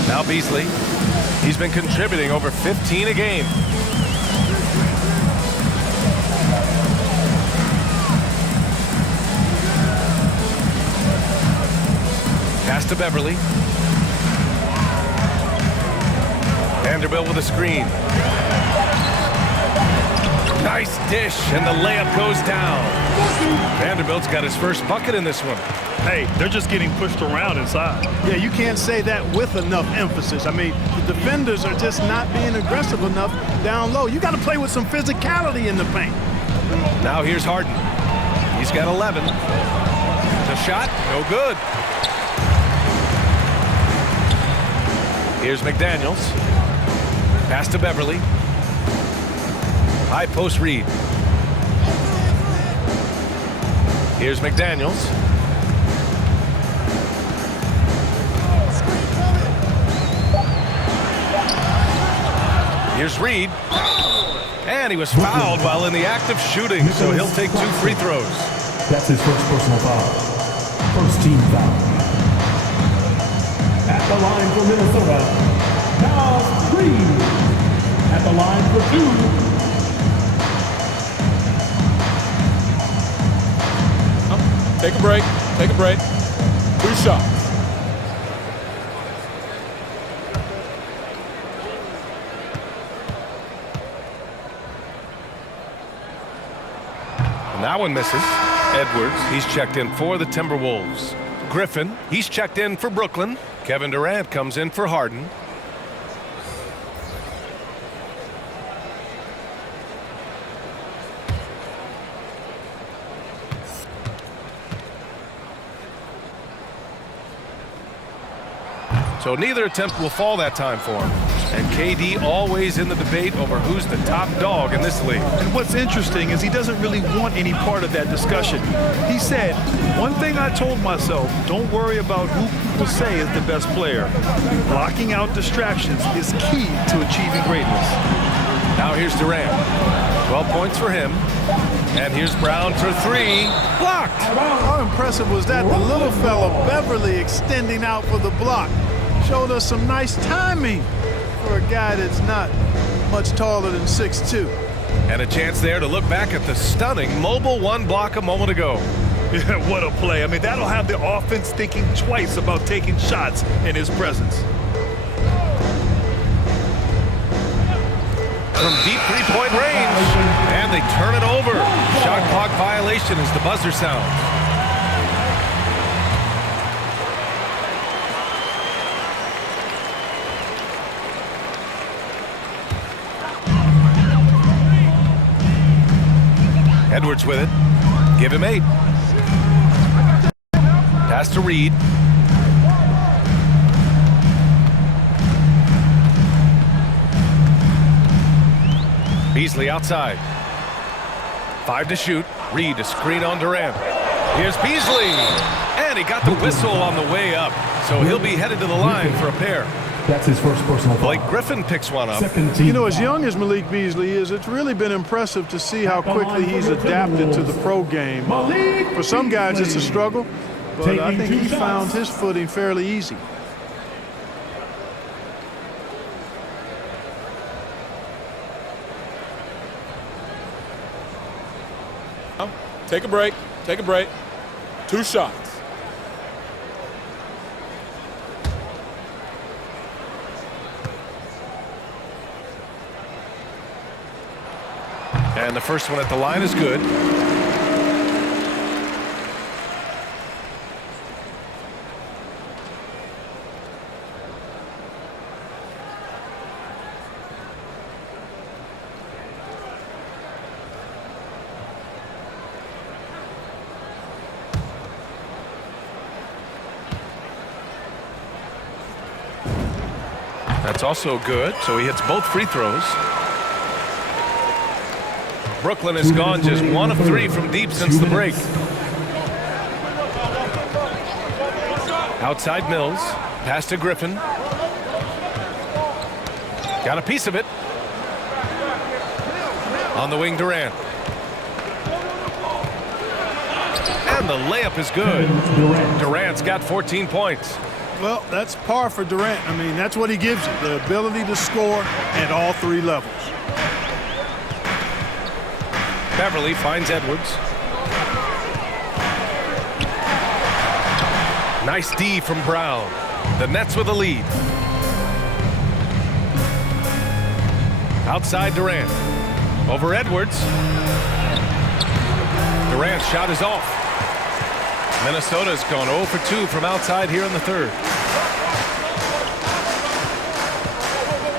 Now Beasley. He's been contributing over 15 a game. Pass to Beverly. Vanderbilt with a screen. Nice dish, and the layup goes down. Vanderbilt's got his first bucket in this one. Hey, they're just getting pushed around inside. Yeah, you can't say that with enough emphasis. I mean, the defenders are just not being aggressive enough down low. You got to play with some physicality in the paint. Now here's Harden. He's got 11. The shot, no good. Here's McDaniels. Pass to Beverly. High post read. Here's McDaniels. Here's Reed. And he was fouled while in the act of shooting, so he'll take 2 free throws. That's his first personal foul. First team foul. At the line for Minnesota, now Reed. At the line for 2. Take a break. Take a break. 2 shots. And that one misses. Edwards, he's checked in for the Timberwolves. Griffin, he's checked in for Brooklyn. Kevin Durant comes in for Harden. So neither attempt will fall that time for him. And KD always in the debate over who's the top dog in this league. And what's interesting is he doesn't really want any part of that discussion. He said, one thing I told myself, don't worry about who people say is the best player. Blocking out distractions is key to achieving greatness. Now here's Durant. 12 points for him. And here's Brown for 3. Blocked! How impressive was that? The little fella, Beverly, extending out for the block. Showed us some nice timing for a guy that's not much taller than 6'2". And a chance there to look back at the stunning mobile 1 block a moment ago. Yeah, what a play. I mean, that'll have the offense thinking twice about taking shots in his presence. From deep 3-point range. And they turn it over. Shot clock violation as the buzzer sounds. Edwards with it. Give him 8. Pass to Reed. Beasley outside. 5 to shoot. Reed a screen on Durant. Here's Beasley. And he got the whistle on the way up. So he'll be headed to the line for a pair. That's his first personal foul. Blake Griffin picks one up. You know, as young as Malik Beasley is, it's really been impressive to see how quickly he's adapted to the pro game. For some guys, it's a struggle, but I think he found his footing fairly easy. Take a break. Take a break. 2 shots. And the first one at the line is good. That's also good, so he hits both free throws. Brooklyn has gone just 1 of 3 from deep since the break. Outside Mills. Pass to Griffin. Got a piece of it. On the wing, Durant. And the layup is good. Durant's got 14 points. Well, that's par for Durant. I mean, that's what he gives you, the ability to score at all 3 levels. Beverly finds Edwards. Nice D from Brown. The Nets with a lead. Outside Durant. Over Edwards. Durant's shot is off. Minnesota's gone 0 for 2 from outside here in the third.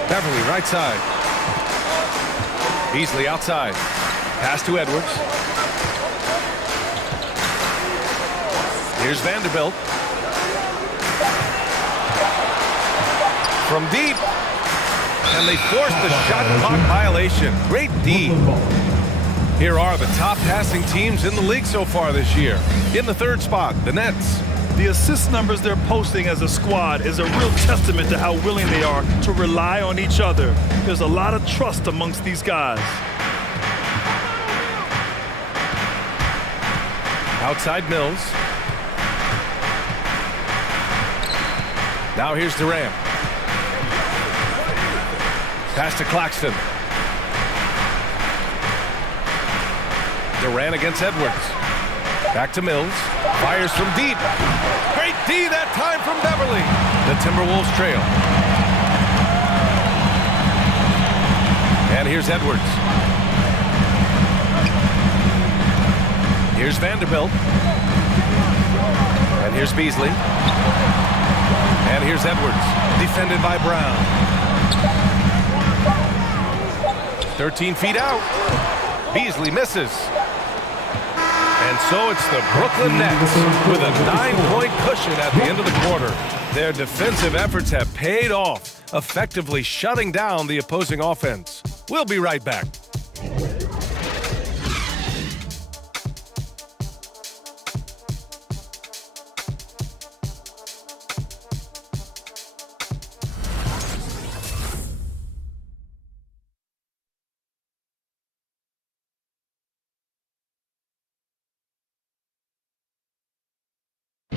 Beverly right side. Beasley outside. Pass to Edwards. Here's Vanderbilt. From deep. And they force the shot clock violation. Great D. Here are the top passing teams in the league so far this year. In the third spot, the Nets. The assist numbers they're posting as a squad is a real testament to how willing they are to rely on each other. There's a lot of trust amongst these guys. Outside Mills. Now here's Durant. Pass to Claxton. Durant against Edwards. Back to Mills. Fires from deep. Great D that time from Beverly. The Timberwolves trail. And here's Edwards. Here's Vanderbilt. And here's Beasley. And here's Edwards. Defended by Brown. 13 feet out. Beasley misses. And so it's the Brooklyn Nets with a 9-point cushion at the end of the quarter. Their defensive efforts have paid off, effectively shutting down the opposing offense. We'll be right back.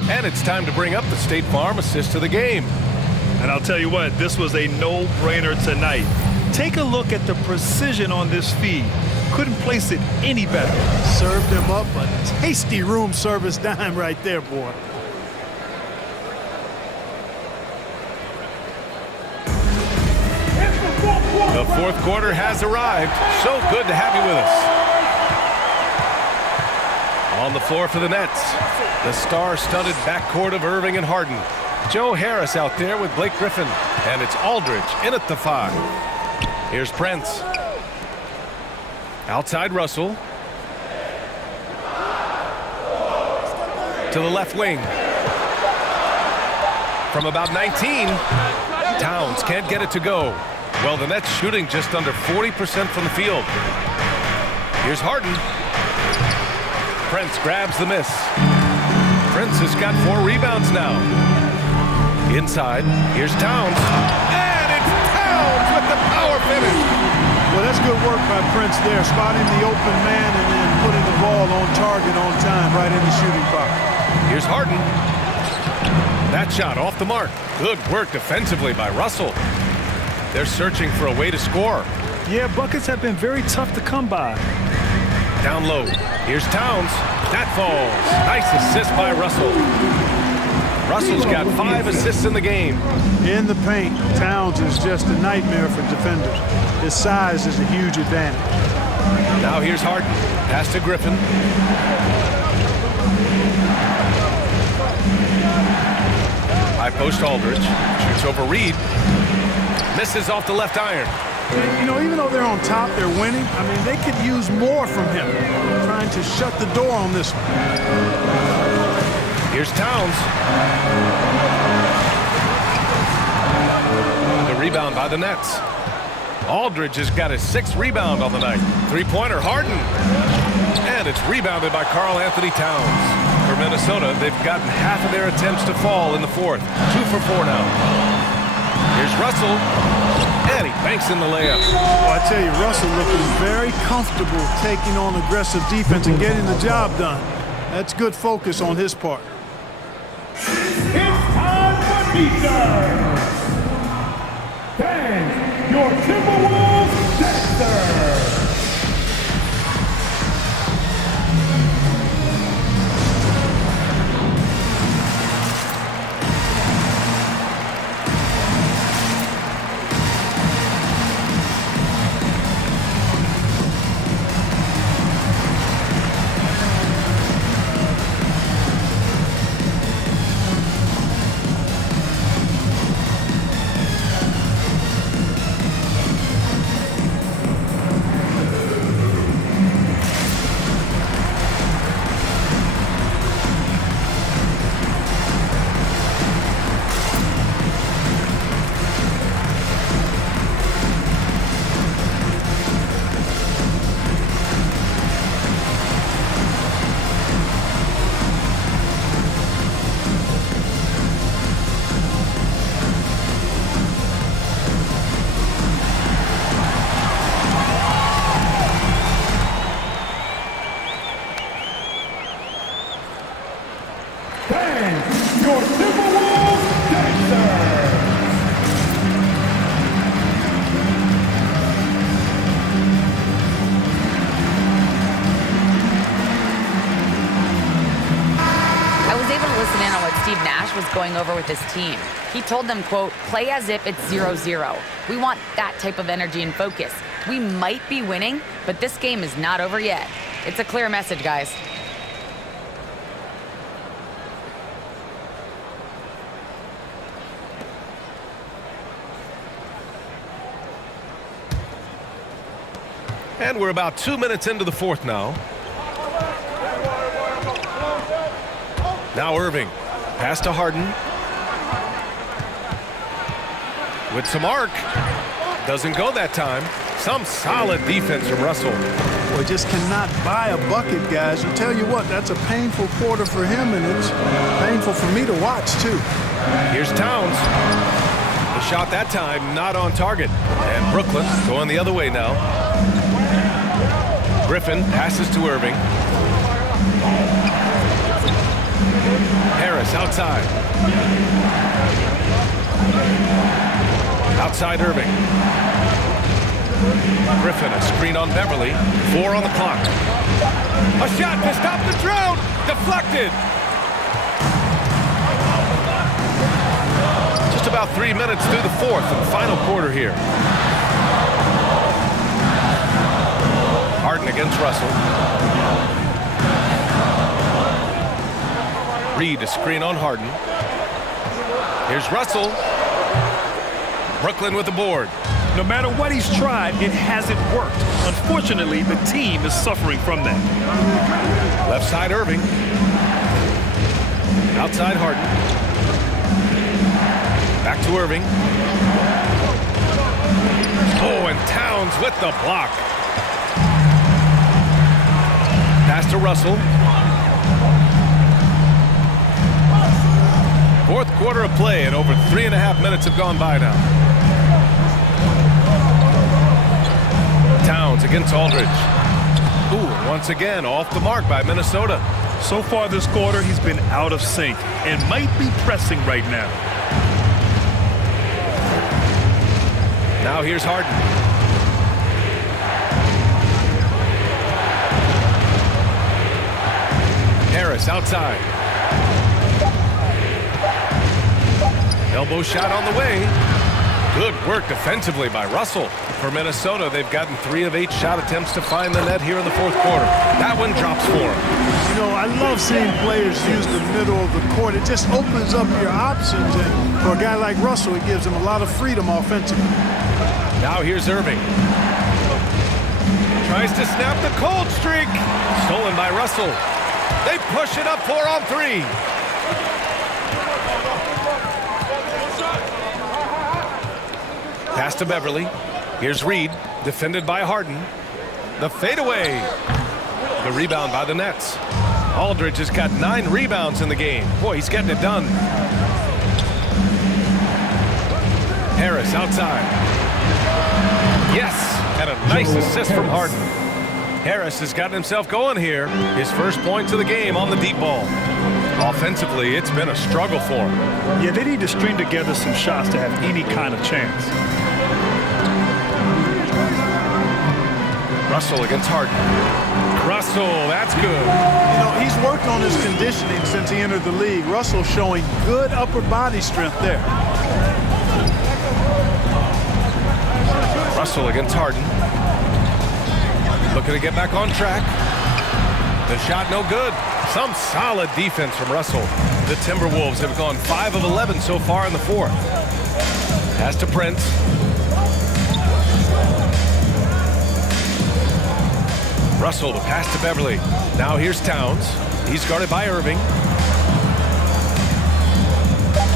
And it's time to bring up the State Farm assist to the game. And I'll tell you what, this was a no-brainer tonight. Take a look at the precision on this feed. Couldn't place it any better. Served him up a tasty room service dime right there, boy. The fourth quarter has arrived. So good to have you with us. On the floor for the Nets, the star-studded backcourt of Irving and Harden. Joe Harris out there with Blake Griffin, and it's Aldridge in at the 5. Here's Prince. Outside Russell. To the left wing. From about 19, Towns can't get it to go. Well, the Nets shooting just under 40% from the field. Here's Harden. Prince grabs the miss. Prince has got 4 rebounds now. Inside, here's Towns. And it's Towns with the power finish. Well, that's good work by Prince there, spotting the open man and then putting the ball on target on time right in the shooting box. Here's Harden. That shot off the mark. Good work defensively by Russell. They're searching for a way to score. Yeah, buckets have been very tough to come by. Down low. Here's Towns. That falls. Nice assist by Russell. Russell's got 5 assists in the game. In the paint, Towns is just a nightmare for defenders. His size is a huge advantage. Now here's Harden. Pass to Griffin. High post Aldridge. Shoots over Reed. Misses off the left iron. You know, even though they're on top, they're winning. I mean, they could use more from him. Trying to shut the door on this one. Here's Towns. The rebound by the Nets. Aldridge has got his 6th rebound on the night. 3-pointer, Harden. And it's rebounded by Karl Anthony Towns. For Minnesota, they've gotten half of their attempts to fall in the 4th. 2 for 4 now. Here's Russell. And he banks in the layup. Well, I tell you, Russell looking very comfortable taking on aggressive defense and getting the job done. That's good focus on his part. It's time for teasers. Fans, your Timberwolves Dexter. Steve Nash was going over with his team. He told them, quote, play as if it's 0-0. We want that type of energy and focus. We might be winning, but this game is not over yet. It's a clear message, guys. And we're about 2 minutes into the fourth now. Now Irving. Pass to Harden. With some arc. Doesn't go that time. Some solid defense from Russell. Boy, just cannot buy a bucket, guys. I'll tell you what, that's a painful quarter for him, and it's painful for me to watch, too. Here's Towns. The shot that time not on target. And Brooklyn going the other way now. Griffin passes to Irving. Harris outside. Outside Irving. Griffin, a screen on Beverly. 4 on the clock. A shot to stop the drought. Deflected. Just about 3 minutes through the fourth and final quarter here. Harden against Russell. Reed, a screen on Harden. Here's Russell. Brooklyn with the board. No matter what he's tried, it hasn't worked. Unfortunately, the team is suffering from that. Left side Irving. Outside Harden. Back to Irving. Oh, and Towns with the block. Pass to Russell. Fourth quarter of play, and over 3.5 minutes have gone by now. Towns against Aldridge. Ooh, once again off the mark by Minnesota. So far this quarter, he's been out of sync and might be pressing right now. Now here's Harden. Harris outside. Elbow shot on the way. Good work defensively by Russell. For Minnesota, they've gotten 3 of 8 shot attempts to find the net here in the fourth quarter. That one drops for them. You know, I love seeing players use the middle of the court. It just opens up your options, and for a guy like Russell, it gives him a lot of freedom offensively. Now here's Irving. Tries to snap the cold streak. Stolen by Russell. They push it up 4 on 3. Pass to Beverly. Here's Reed, defended by Harden. The fadeaway. The rebound by the Nets. Aldridge has got 9 rebounds in the game. Boy, he's getting it done. Harris outside. Yes, and a nice assist from Harden. Harris has gotten himself going here. His first points of the game on the deep ball. Offensively, it's been a struggle for him. Yeah, they need to string together some shots to have any kind of chance. Russell against Harden. Russell, that's good. You know, he's worked on his conditioning since he entered the league. Russell showing good upper body strength there. Russell against Harden. Looking to get back on track. The shot no good. Some solid defense from Russell. The Timberwolves have gone 5 of 11 so far in the fourth. Pass to Prince. Russell, the pass to Beverly. Now here's Towns. He's guarded by Irving.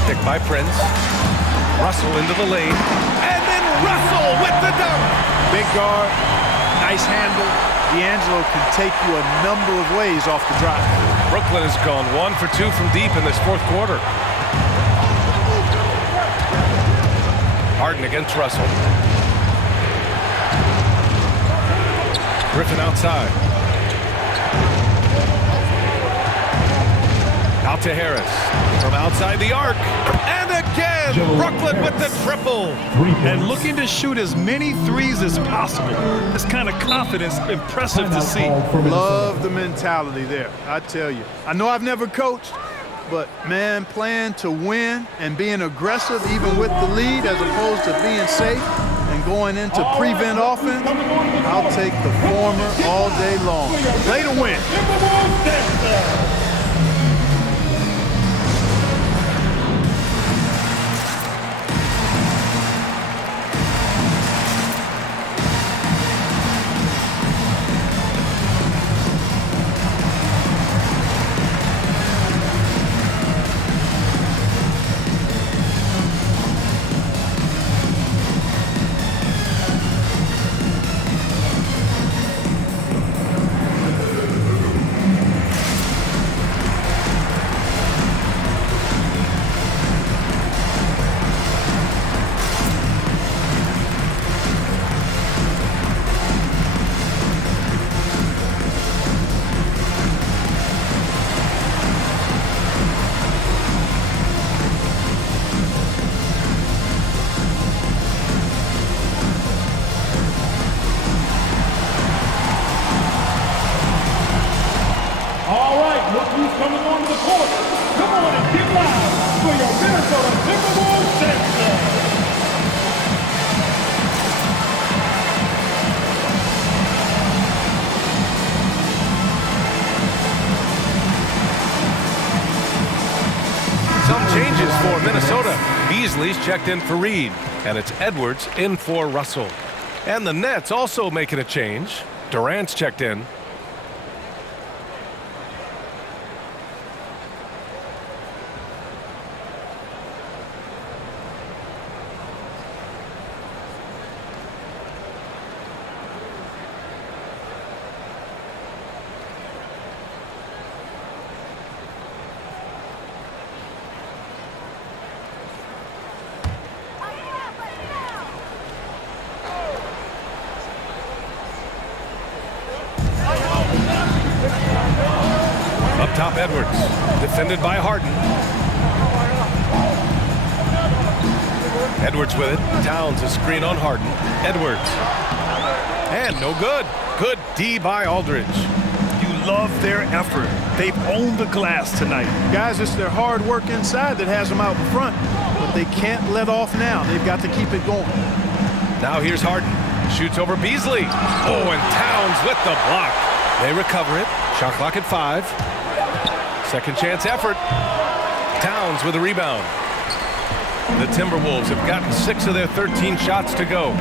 Picked by Prince. Russell into the lane. And then Russell with the dunk. Big guard, nice handle. D'Angelo can take you a number of ways off the drive. Brooklyn has gone 1 for 2 from deep in this fourth quarter. Harden against Russell. Griffin outside. Out to Harris. From outside the arc. And again, Brooklyn with the triple. And looking to shoot as many threes as possible. This kind of confidence, impressive to see. Love the mentality there, I tell you. I know I've never coached, but, man, playing to win and being aggressive even with the lead as opposed to being safe and going into prevent offense, I'll take the former all day long. Play to win. All right, look who's coming onto the court. Come on and get loud for your Minnesota Timberwolves dancer. Some changes for Minnesota. Beasley's checked in for Reed, and it's Edwards in for Russell. And the Nets also making a change. Durant's checked in. Up top, Edwards. Defended by Harden. Edwards with it. Towns a screen on Harden. Edwards. And no good. Good D by Aldridge. You love their effort. They've owned the glass tonight. Guys, it's their hard work inside that has them out in front, but they can't let off now. They've got to keep it going. Now here's Harden. Shoots over Beasley. Oh, and Towns with the block. They recover it. Shot clock at 5. Second chance effort. Towns with a rebound. The Timberwolves have gotten 6 of their 13 shots to go.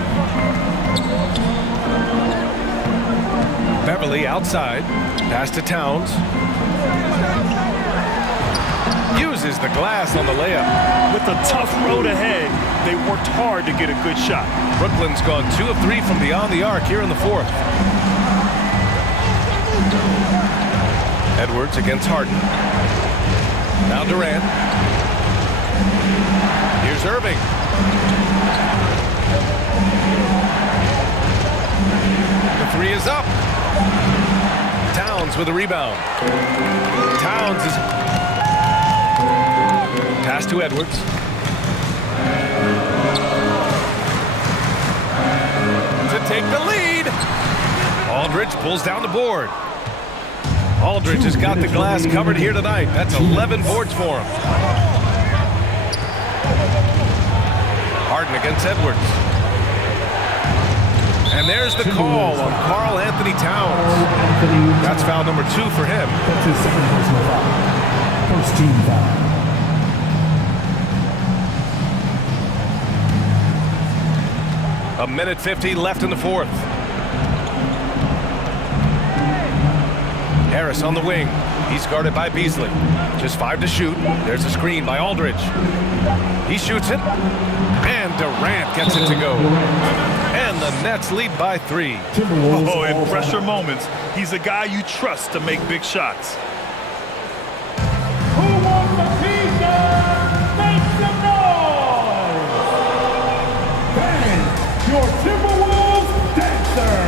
Beverly outside. Pass to Towns. Uses the glass on the layup. With a tough road ahead, they worked hard to get a good shot. Brooklyn's gone 2 of 3 from beyond the arc here in the 4th. Edwards against Harden. Now Durant. Here's Irving. The 3 is up. Towns with a rebound. Towns is... Pass to Edwards. To take the lead. Aldridge pulls down the board. Aldridge has got the glass covered here tonight. That's 11 boards for him. Harden against Edwards. And there's the call on Karl Anthony Towns. That's foul number 2 for him. That's his second personal foul. First team foul. A minute 50 left in the 4th. Harris on the wing. He's guarded by Beasley. Just 5 to shoot. There's a screen by Aldridge. He shoots it. And Durant gets it to go. And the Nets lead by 3. Oh, in pressure moments, he's a guy you trust to make big shots. Who wants the pizza? Make some noise! Bang! Your Timberwolves dancer!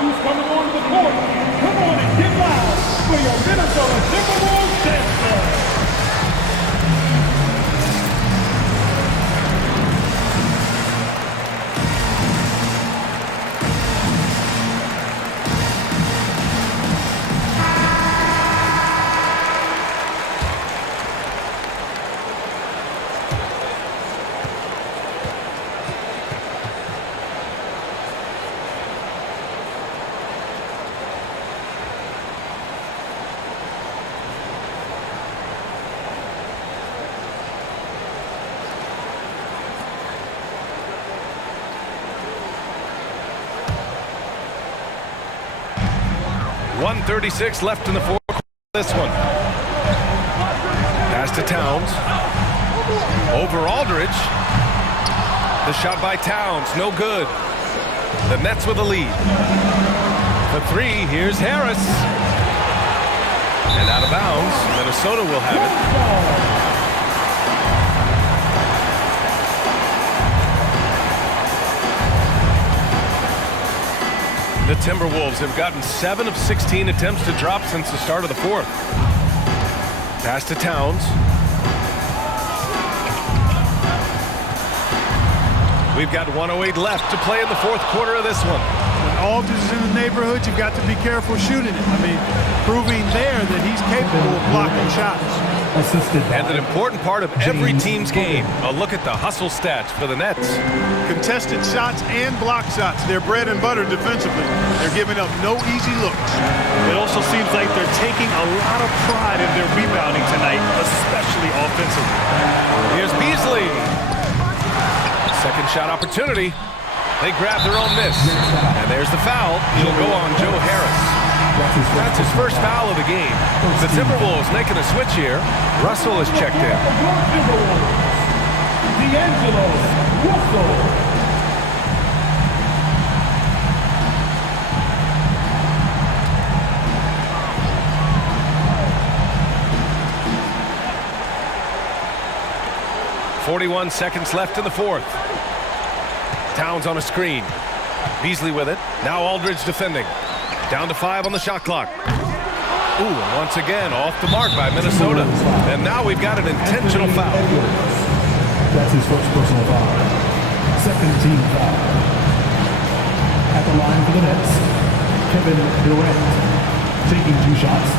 who's coming onto the court. Come on and get loud for your Minnesota Timberwolves dancer. 1:36 left in the fourth quarter. This one. Pass to Towns. Over Aldridge. The shot by Towns, no good. The Nets with a lead. For three, here's Harris. And out of bounds, Minnesota will have it. The Timberwolves have gotten 7 of 16 attempts to drop since the start of the fourth. Pass to Towns. We've got 1:08 left to play in the fourth quarter of this one. When Aldridge is in the neighborhood, you've got to be careful shooting it. I mean, proving there that he's capable of blocking shots. And an important part of every team's game. A look at the hustle stats for the Nets. Contested shots and block shots. They're bread and butter defensively. They're giving up no easy looks. It also seems like they're taking a lot of pride in their rebounding tonight, especially offensively. Here's Beasley. Second shot opportunity. They grab their own miss. And there's the foul. It'll go on Joe Harris. That's his first foul of the game. The Timberwolves making a switch here. Russell is checked in. D'Angelo Russell. .41 seconds left in the fourth. Towns on a screen. Beasley with it. Now Aldridge defending. Down to 5 on the shot clock. Ooh, and once again off the mark by Minnesota. And now we've got an intentional foul. That's his first personal foul. Second team foul. At the line for the Nets, Kevin Durant taking 2 shots.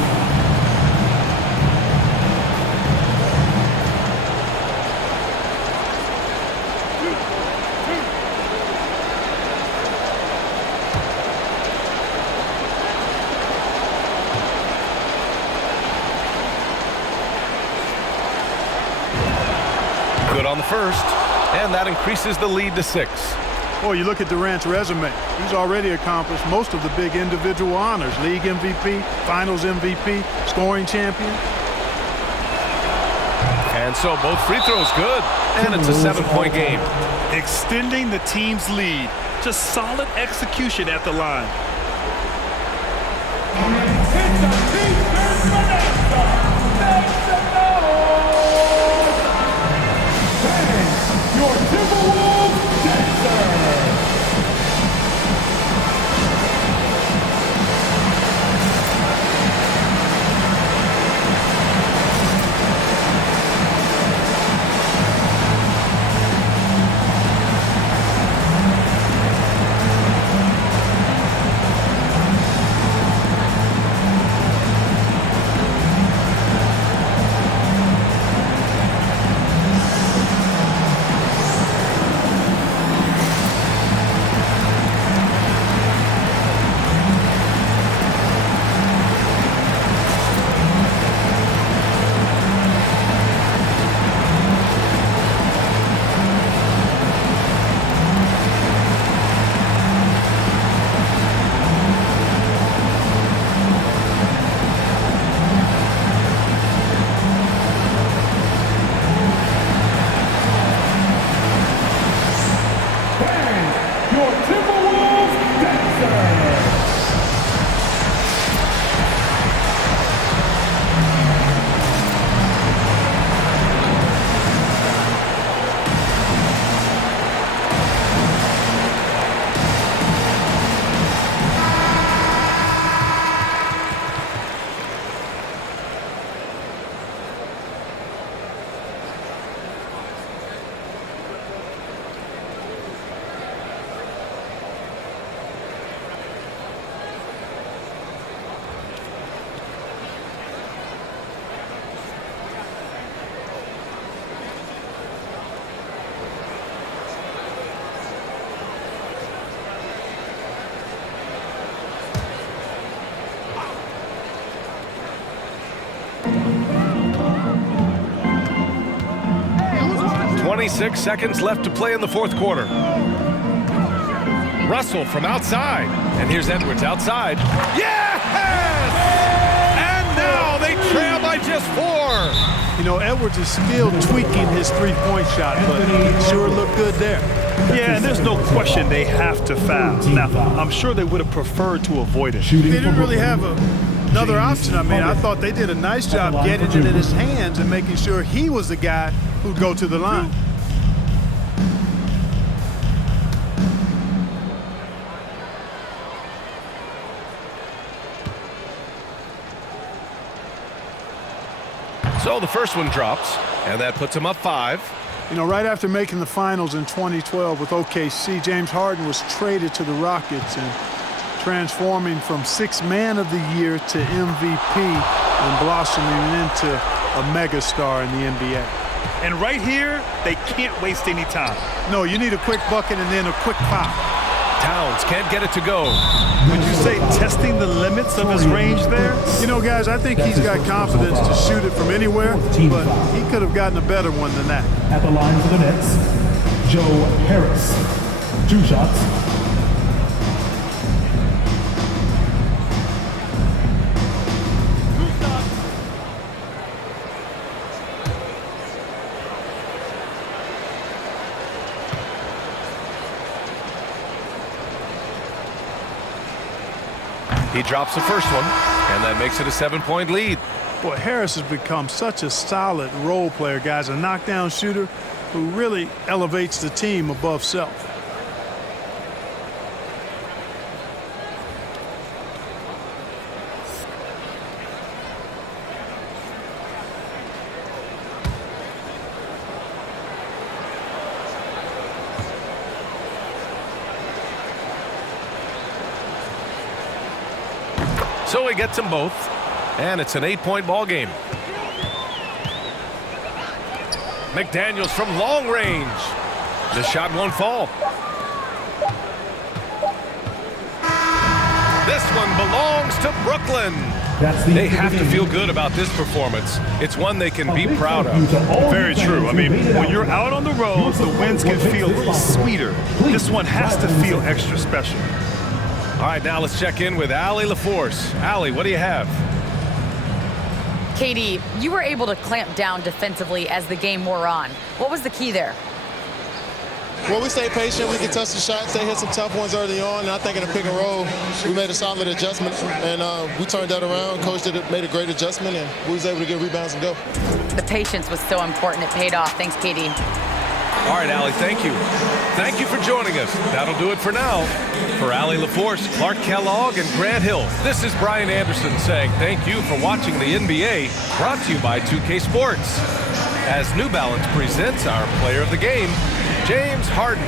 Good on the first, and that increases the lead to 6. Boy, you look at Durant's resume. He's already accomplished most of the big individual honors. League MVP, Finals MVP, scoring champion. And so both free throws good, and it's a 7-point game. Extending the team's lead. Just solid execution at the line. It's a defense bonanza. Make some noise. And your Timberwolves dancer. 26 seconds left to play in the fourth quarter. Russell from outside. And here's Edwards outside. Yes! And now they trail by just 4. You know, Edwards is still tweaking his three-point shot, but he sure looked good there. Yeah, and there's no question they have to foul. Now, I'm sure they would have preferred to avoid it. They didn't really have another option. I mean, I thought they did a nice job getting it in his hands and making sure he was the guy who'd go to the line. So the first one drops, and that puts him up 5. You know, right after making the finals in 2012 with OKC, James Harden was traded to the Rockets and transforming from 6th Man of the Year to MVP and blossoming into a megastar in the NBA. And right here, they can't waste any time. No, you need a quick bucket and then a quick pop. Towns can't get it to go. Would you say testing the limits of his range there? You know, guys, I think he's got confidence to shoot it from anywhere, but he could have gotten a better one than that. At the line for the Nets, Joe Harris. 2 shots. He drops the first one, and that makes it a 7-point lead. Boy, Harris has become such a solid role player, guys, a knockdown shooter who really elevates the team above self. So he gets them both, and it's an 8-point ball game. McDaniels from long range. The shot won't fall. This one belongs to Brooklyn. They have to feel good about this performance. It's one they can be proud of. Very true. I mean, when you're out on the road, the wins can feel a little sweeter. This one has to feel extra special. All right, now let's check in with Allie LaForce. Allie, what do you have? KD, you were able to clamp down defensively as the game wore on. What was the key there? Well, we stayed patient. We could touch the shots. They hit some tough ones early on. And I think in the pick and roll, we made a solid adjustment. And we turned that around. Coach made a great adjustment, and we was able to get rebounds and go. The patience was so important. It paid off. Thanks, KD. All right, Allie, thank you. Thank you for joining us. That'll do it for now. For Allie LaForce, Clark Kellogg, and Grant Hill, this is Brian Anderson saying thank you for watching the NBA, brought to you by 2K Sports. As New Balance presents our player of the game, James Harden.